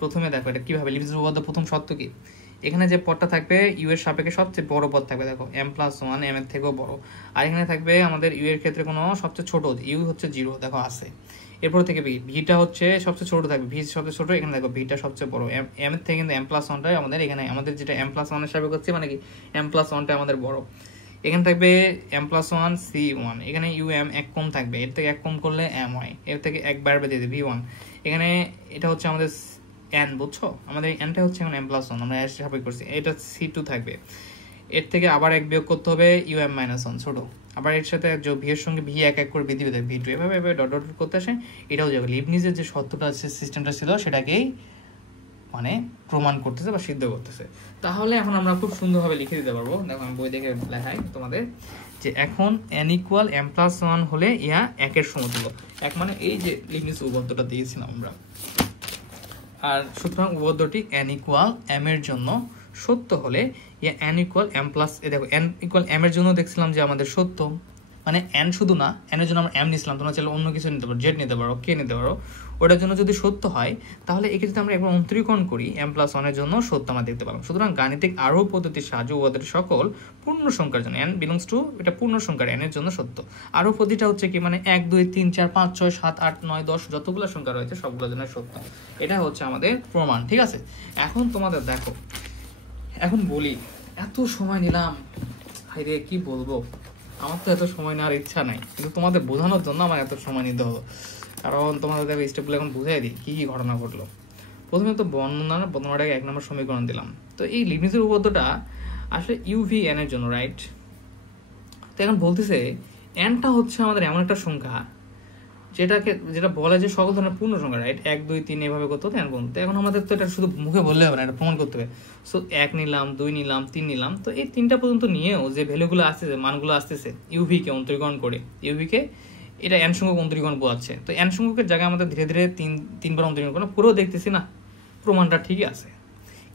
প্রথমে দেখো এটা কিভাবে লিমিটের উপপাদ্য প্রথম সত্য কি, এখানে যে পদটা থাকবে ইউ এর সাপেক্ষে সবচেয়ে বড় পদ থাকবে, দেখো এম প্লাস 1 এম এর থেকেও বড়। আর এখানে থাকবে আমাদের ইউ এর ক্ষেত্রে কোনো সবচেয়ে ছোট, ইউ হচ্ছে 0, দেখো আছে। এরপর থেকে ভিটা হচ্ছে সবচেয়ে ছোট থাকবে, ভি সবচেয়ে ছোট, এখানে দেখো ভিটা সবচেয়ে বড়। এম এর থেকে কিন্তু এম প্লাস 1টাই আমাদের এখানে, আমাদের যেটা এম প্লাস 1 এর সাপেক্ষে হচ্ছে মানে কি এম প্লাস 1টা আমাদের বড়। এখানে থাকবে এম প্লাস 1 সি 1, এখানে ইউ এম এক কম থাকবে, এর থেকে এক কম করলে এম হয়, এর থেকে এক বাড়বে দিয়ে ভি 1। এখানে এটা হচ্ছে আমাদের এন, বুঝছো, আমাদের এনটা হচ্ছে এখন এম প্লাস 1, আমরা এর সাপেক্ষে করছি, এটা সি 2 থাকবে, এর থেকে আবার এক বিয়োগ করতে হবে ইউ এম মাইনাস 1 ছোট, আবার এর সাথে ভি এর সঙ্গে ভি এক এক করে বৃদ্ধি পেতে ভি 2, এভাবে ডট ডট করতে আসে। এটাও যাবে লিবনিজের যে সত্যটা আছে সিস্টেমটা ছিল সেটাকেই মানে প্রমাণ করতেছে বা সিদ্ধ করতেছে। তাহলে এখন আমরা খুব সুন্দরভাবে লিখে দিতে পারবো, দেখো আমি বই দেখে লেখাই তোমাদের, যে এখন n ইকুয়াল এম প্লাস 1 হলে ইহা একের সমতুল্য। এক মানে এই যে লিবনিজ উপপাদ্যটা দিয়েছিলাম আমরা, আর সুতরাং উপপাদ্যটি n ইকুয়াল m এর জন্য সত্য হলে ইয়া n ইকুয়াল m প্লাস, দেখো n ইকুয়াল m এর জন্য দেখছিলাম যে আমাদের সত্য, মানে n শুধু না, n এর জন্য আমরা m নিছিলাম, তোমরা চাইলে অন্য কিছু নিতে পারো, z নিতে পারো, k নিতে পারো, ওটার জন্য যদি সত্য হয় তাহলে একে যদি আমরা একবার অন্তরীকরণ করি m প্লাস 1 এর জন্য সত্য আমরা দেখতে পেলাম। সুতরাং গাণিতিক আরোহ পদ্ধতির সাহায্যে উপাদানের সকল পূর্ণ সংখ্যার জন্য n বিলংস টু এটা পূর্ণ সংখ্যার n এর জন্য সত্য। আরোহ পদ্ধতিটা হচ্ছে কি মানে 1 2 3 4 5 6 7 8 9 10 যতগুলো সংখ্যা রয়েছে সবগুলোর জন্য সত্য, এটা হচ্ছে আমাদের প্রমাণ, ঠিক আছে। এখন তোমাদের দেখো, এখন বলি এত সময় নিলাম, হাইরে কি বলবো, আমার তো এত সময় নেওয়ার ইচ্ছা নাই, কিন্তু তোমাদের বোঝানোর জন্য আমার এত সময় নিতে হলো, কারণ তোমাদের দেখো স্টেপগুলো এখন বুঝাই দিই কি কি ঘটনা ঘটলো। প্রথমে তো বর্ণনাটাকে 1 নম্বর সমীকরণ দিলাম। তো এই লিবনিজের উপপাদ্যটা আসলে ইউভি এন এর জন্য, রাইট। তো এখন বলতেছে এনটা হচ্ছে আমাদের এমন একটা সংখ্যা যেটা বলে যে সকল ধরনের পূর্ণ সংখ্যা, রাইট, 1 2 3 এভাবে করতে হতো এন পর্যন্ত। এখন আমাদের তো এটা শুধু মুখে বললে হবে না, এটা প্রমাণ করতে হবে। সো 1 নিলাম, 2 নিলাম, 3 নিলাম, তো এই 3টা পর্যন্ত নিয়েও যে ভ্যালুগুলো আসতেছে, মানগুলো আসতেছে ইউভি কে অন্তরীকরণ করে, ইউভি কে এটা এন সংখ্যক অন্তরীকরণ বোঝাচ্ছে। তো এন সংখ্যকের জায়গায় আমাদের ধীরে ধীরে তিনবার অন্তরীকরণ করা, পুরো দেখতেছি না প্রমাণটা ঠিকই আছে,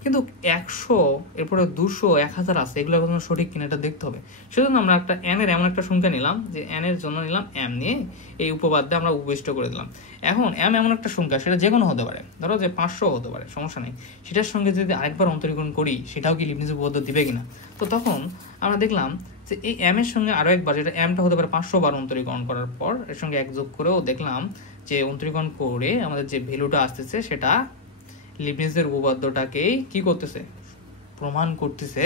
কিন্তু 100 এরপরে 200 1000 আছে, এগুলো এখন সঠিক কিনা এটা দেখতে হবে। সেজন্য আমরা একটা n এর এমন একটা সংখ্যা নিলাম যে n এর জন্য নিলাম m নিয়ে এই উপপাদ্যে আমরা উপবিষ্ট করে দিলাম। এখন m এমন একটা সংখ্যা, সেটা যে কোনো হতে পারে, ধরো যে 500 হতে পারে, সমস্যা নেই, সেটার সঙ্গে যদি আরেকবার অন্তরীকরণ করি সেটাও কি লিবনিজ উপপাদ্য দিবে কিনা। তো তখন আমরা দেখলাম যে এই m এর সঙ্গে আরো একবার, যেটা mটা হতে পারে 500 বার অন্তরীকরণ করার পর এর সঙ্গে এক যোগ করেও দেখলাম যে অন্তরীকরণ করে আমাদের যে ভ্যালুটা আসতেছে সেটা লিবনিজের উপপাদ্যটাকেই কি করতেছে, প্রমাণ করতেছে।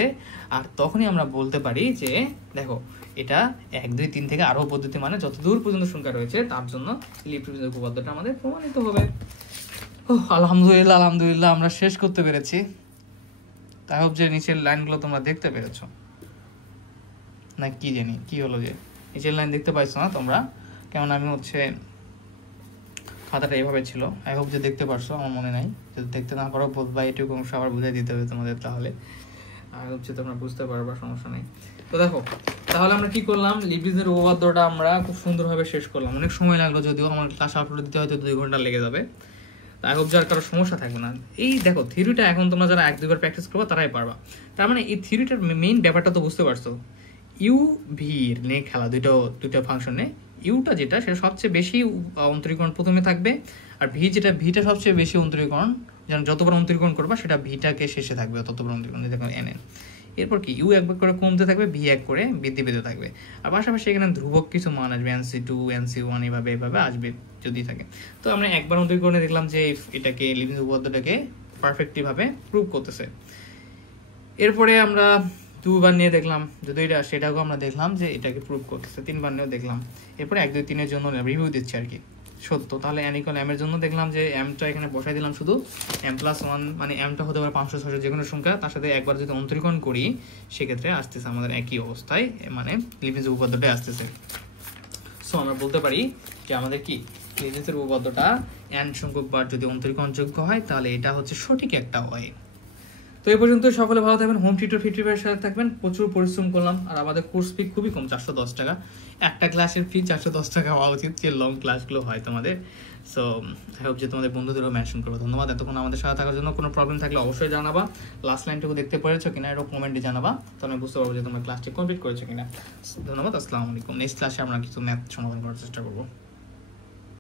আর তখনই আমরা বলতে পারি যে দেখো এটা 1 2 3 থেকে আরো পদ্ধতি, মানে যতদূর পর্যন্ত সংখ্যা রয়েছে তার জন্য লিবনিজের উপপাদ্যটা আমাদের প্রমাণিত হবে। আলহামদুলিল্লাহ, আলহামদুলিল্লাহ আমরা শেষ করতে পেরেছি। তাই হোপ যে নিচের লাইনগুলো তোমরা দেখতে পেরেছো, না কি জানি কি হলো যে নিচের লাইন দেখতে পাইছো না তোমরা, কেমন আমি হচ্ছে খাতাটা এভাবে ছিল, আই হোপ যে দেখতে পারছো, আমার মনে নাই, যদি দেখতে না পারো বা এটুকু অংশ আবার বুঝাই দিতে হবে তোমাদের, তাহলে আই হোপ যে তোমরা বুঝতে পারবা, সমস্যা নেই। তো দেখো তাহলে আমরা কি করলাম, লিবনিজের উপপাদ্যটা আমরা খুব সুন্দরভাবে শেষ করলাম। অনেক সময় লাগলো, যদিও আমার ক্লাস আপলোড দিতে হয়তো 2 ঘন্টা লেগে যাবে, আই হোপ যার কারো সমস্যা থাকবে না। এই দেখো থিওরিটা এখন তোমরা যারা 1 2 বার প্র্যাকটিস করবা তারাই পারবা। তার মানে এই থিওরিটার মেইন ব্যাপারটা তো বুঝতে পারছো, ইউ ভি নিয়ে খেলা, দুইটা ফাংশনে ইউটা যেটা সেটা সবচেয়ে বেশি অন্তরীকরণ প্রথমে থাকবে, আর ভিটা সবচেয়ে বেশি অন্তরীকরণ, যেন যতবার অন্তরীকরণ করবা সেটা ভিটাকে শেষে থাকবে, ততবার অন্তরীকরণ দেখো এন। এরপর কি ইউ একবার করে কমতে থাকবে, ভি এক করে বৃদ্ধি পেতে থাকবে, আর পাশাপাশি এখানে ধ্রুবক কিছু মান আসবে, NC2 NC1 এভাবে আসবে যদি থাকে। তো আমরা একবার অন্তরীকরণে দেখলাম যে এটাকে লিবনিজ উপপাদ্যটাকে পারফেক্টলি ভাবে প্রুভ করতেছে। এরপরে আমরা 2 বার নিয়ে দেখলাম, যদি এটা সেটাকেও আমরা দেখলাম যে এটাকে প্রুভ করতেছে, 3 বার নিয়েও দেখলাম। এরপরে 1 2 3 এর জন্য রিভিউ দিচ্ছি আর কি, সত্য। তাহলে n ইকুয়াল m এর জন্য দেখলাম যে mটা এখানে বসাই দিলাম শুধু m প্লাস 1, মানে mটা হতে পারে 500 600 যে কোনো সংখ্যা, তার সাথে একবার যদি অন্তরীকরণ করি সেক্ষেত্রে আসতেছে আমাদের একই অবস্থায়, মানে লিবনিজ উপপাদ্যটাই আসতেছে। সো আমরা বলতে পারি যে আমাদের কি লেজেন্সের উপপাদ্যটা n সংখ্যক বার যদি অন্তরীকরণযোগ্য হয় তাহলে এটা হচ্ছে সঠিক একটা ওয়ে। তো এই পর্যন্ত সকলে ভালো থাকবেন, হোম টিউটর ফিটিভারের সাথে থাকবেন। প্রচুর পরিশ্রম করলাম, আর আমাদের কোর্স ফি খুবই কম, 410 টাকা। একটা ক্লাসের ফি 410 টাকা হওয়া উচিত, যে লং ক্লাসগুলো হয় তোমাদের। সো আই হোপ যে তোমাদের বন্ধুদেরও মেনশন করবো। ধন্যবাদ এতক্ষণ আমাদের সাথে থাকার জন্য। কোনো প্রবলেম থাকলে অবশ্যই জানাবা, লাস্ট লাইনটুকু দেখতে পেরেছো কিনা এরকম কমেন্টে জানাবা, তো আমি বুঝতে পারবো যে তোমরা ক্লাসটি কমপ্লিট করেছো কিনা। ধন্যবাদ, আসসালামু আলাইকুম। নেক্সট ক্লাসে আমরা কিছু ম্যাথ সমাধান করার চেষ্টা করবো।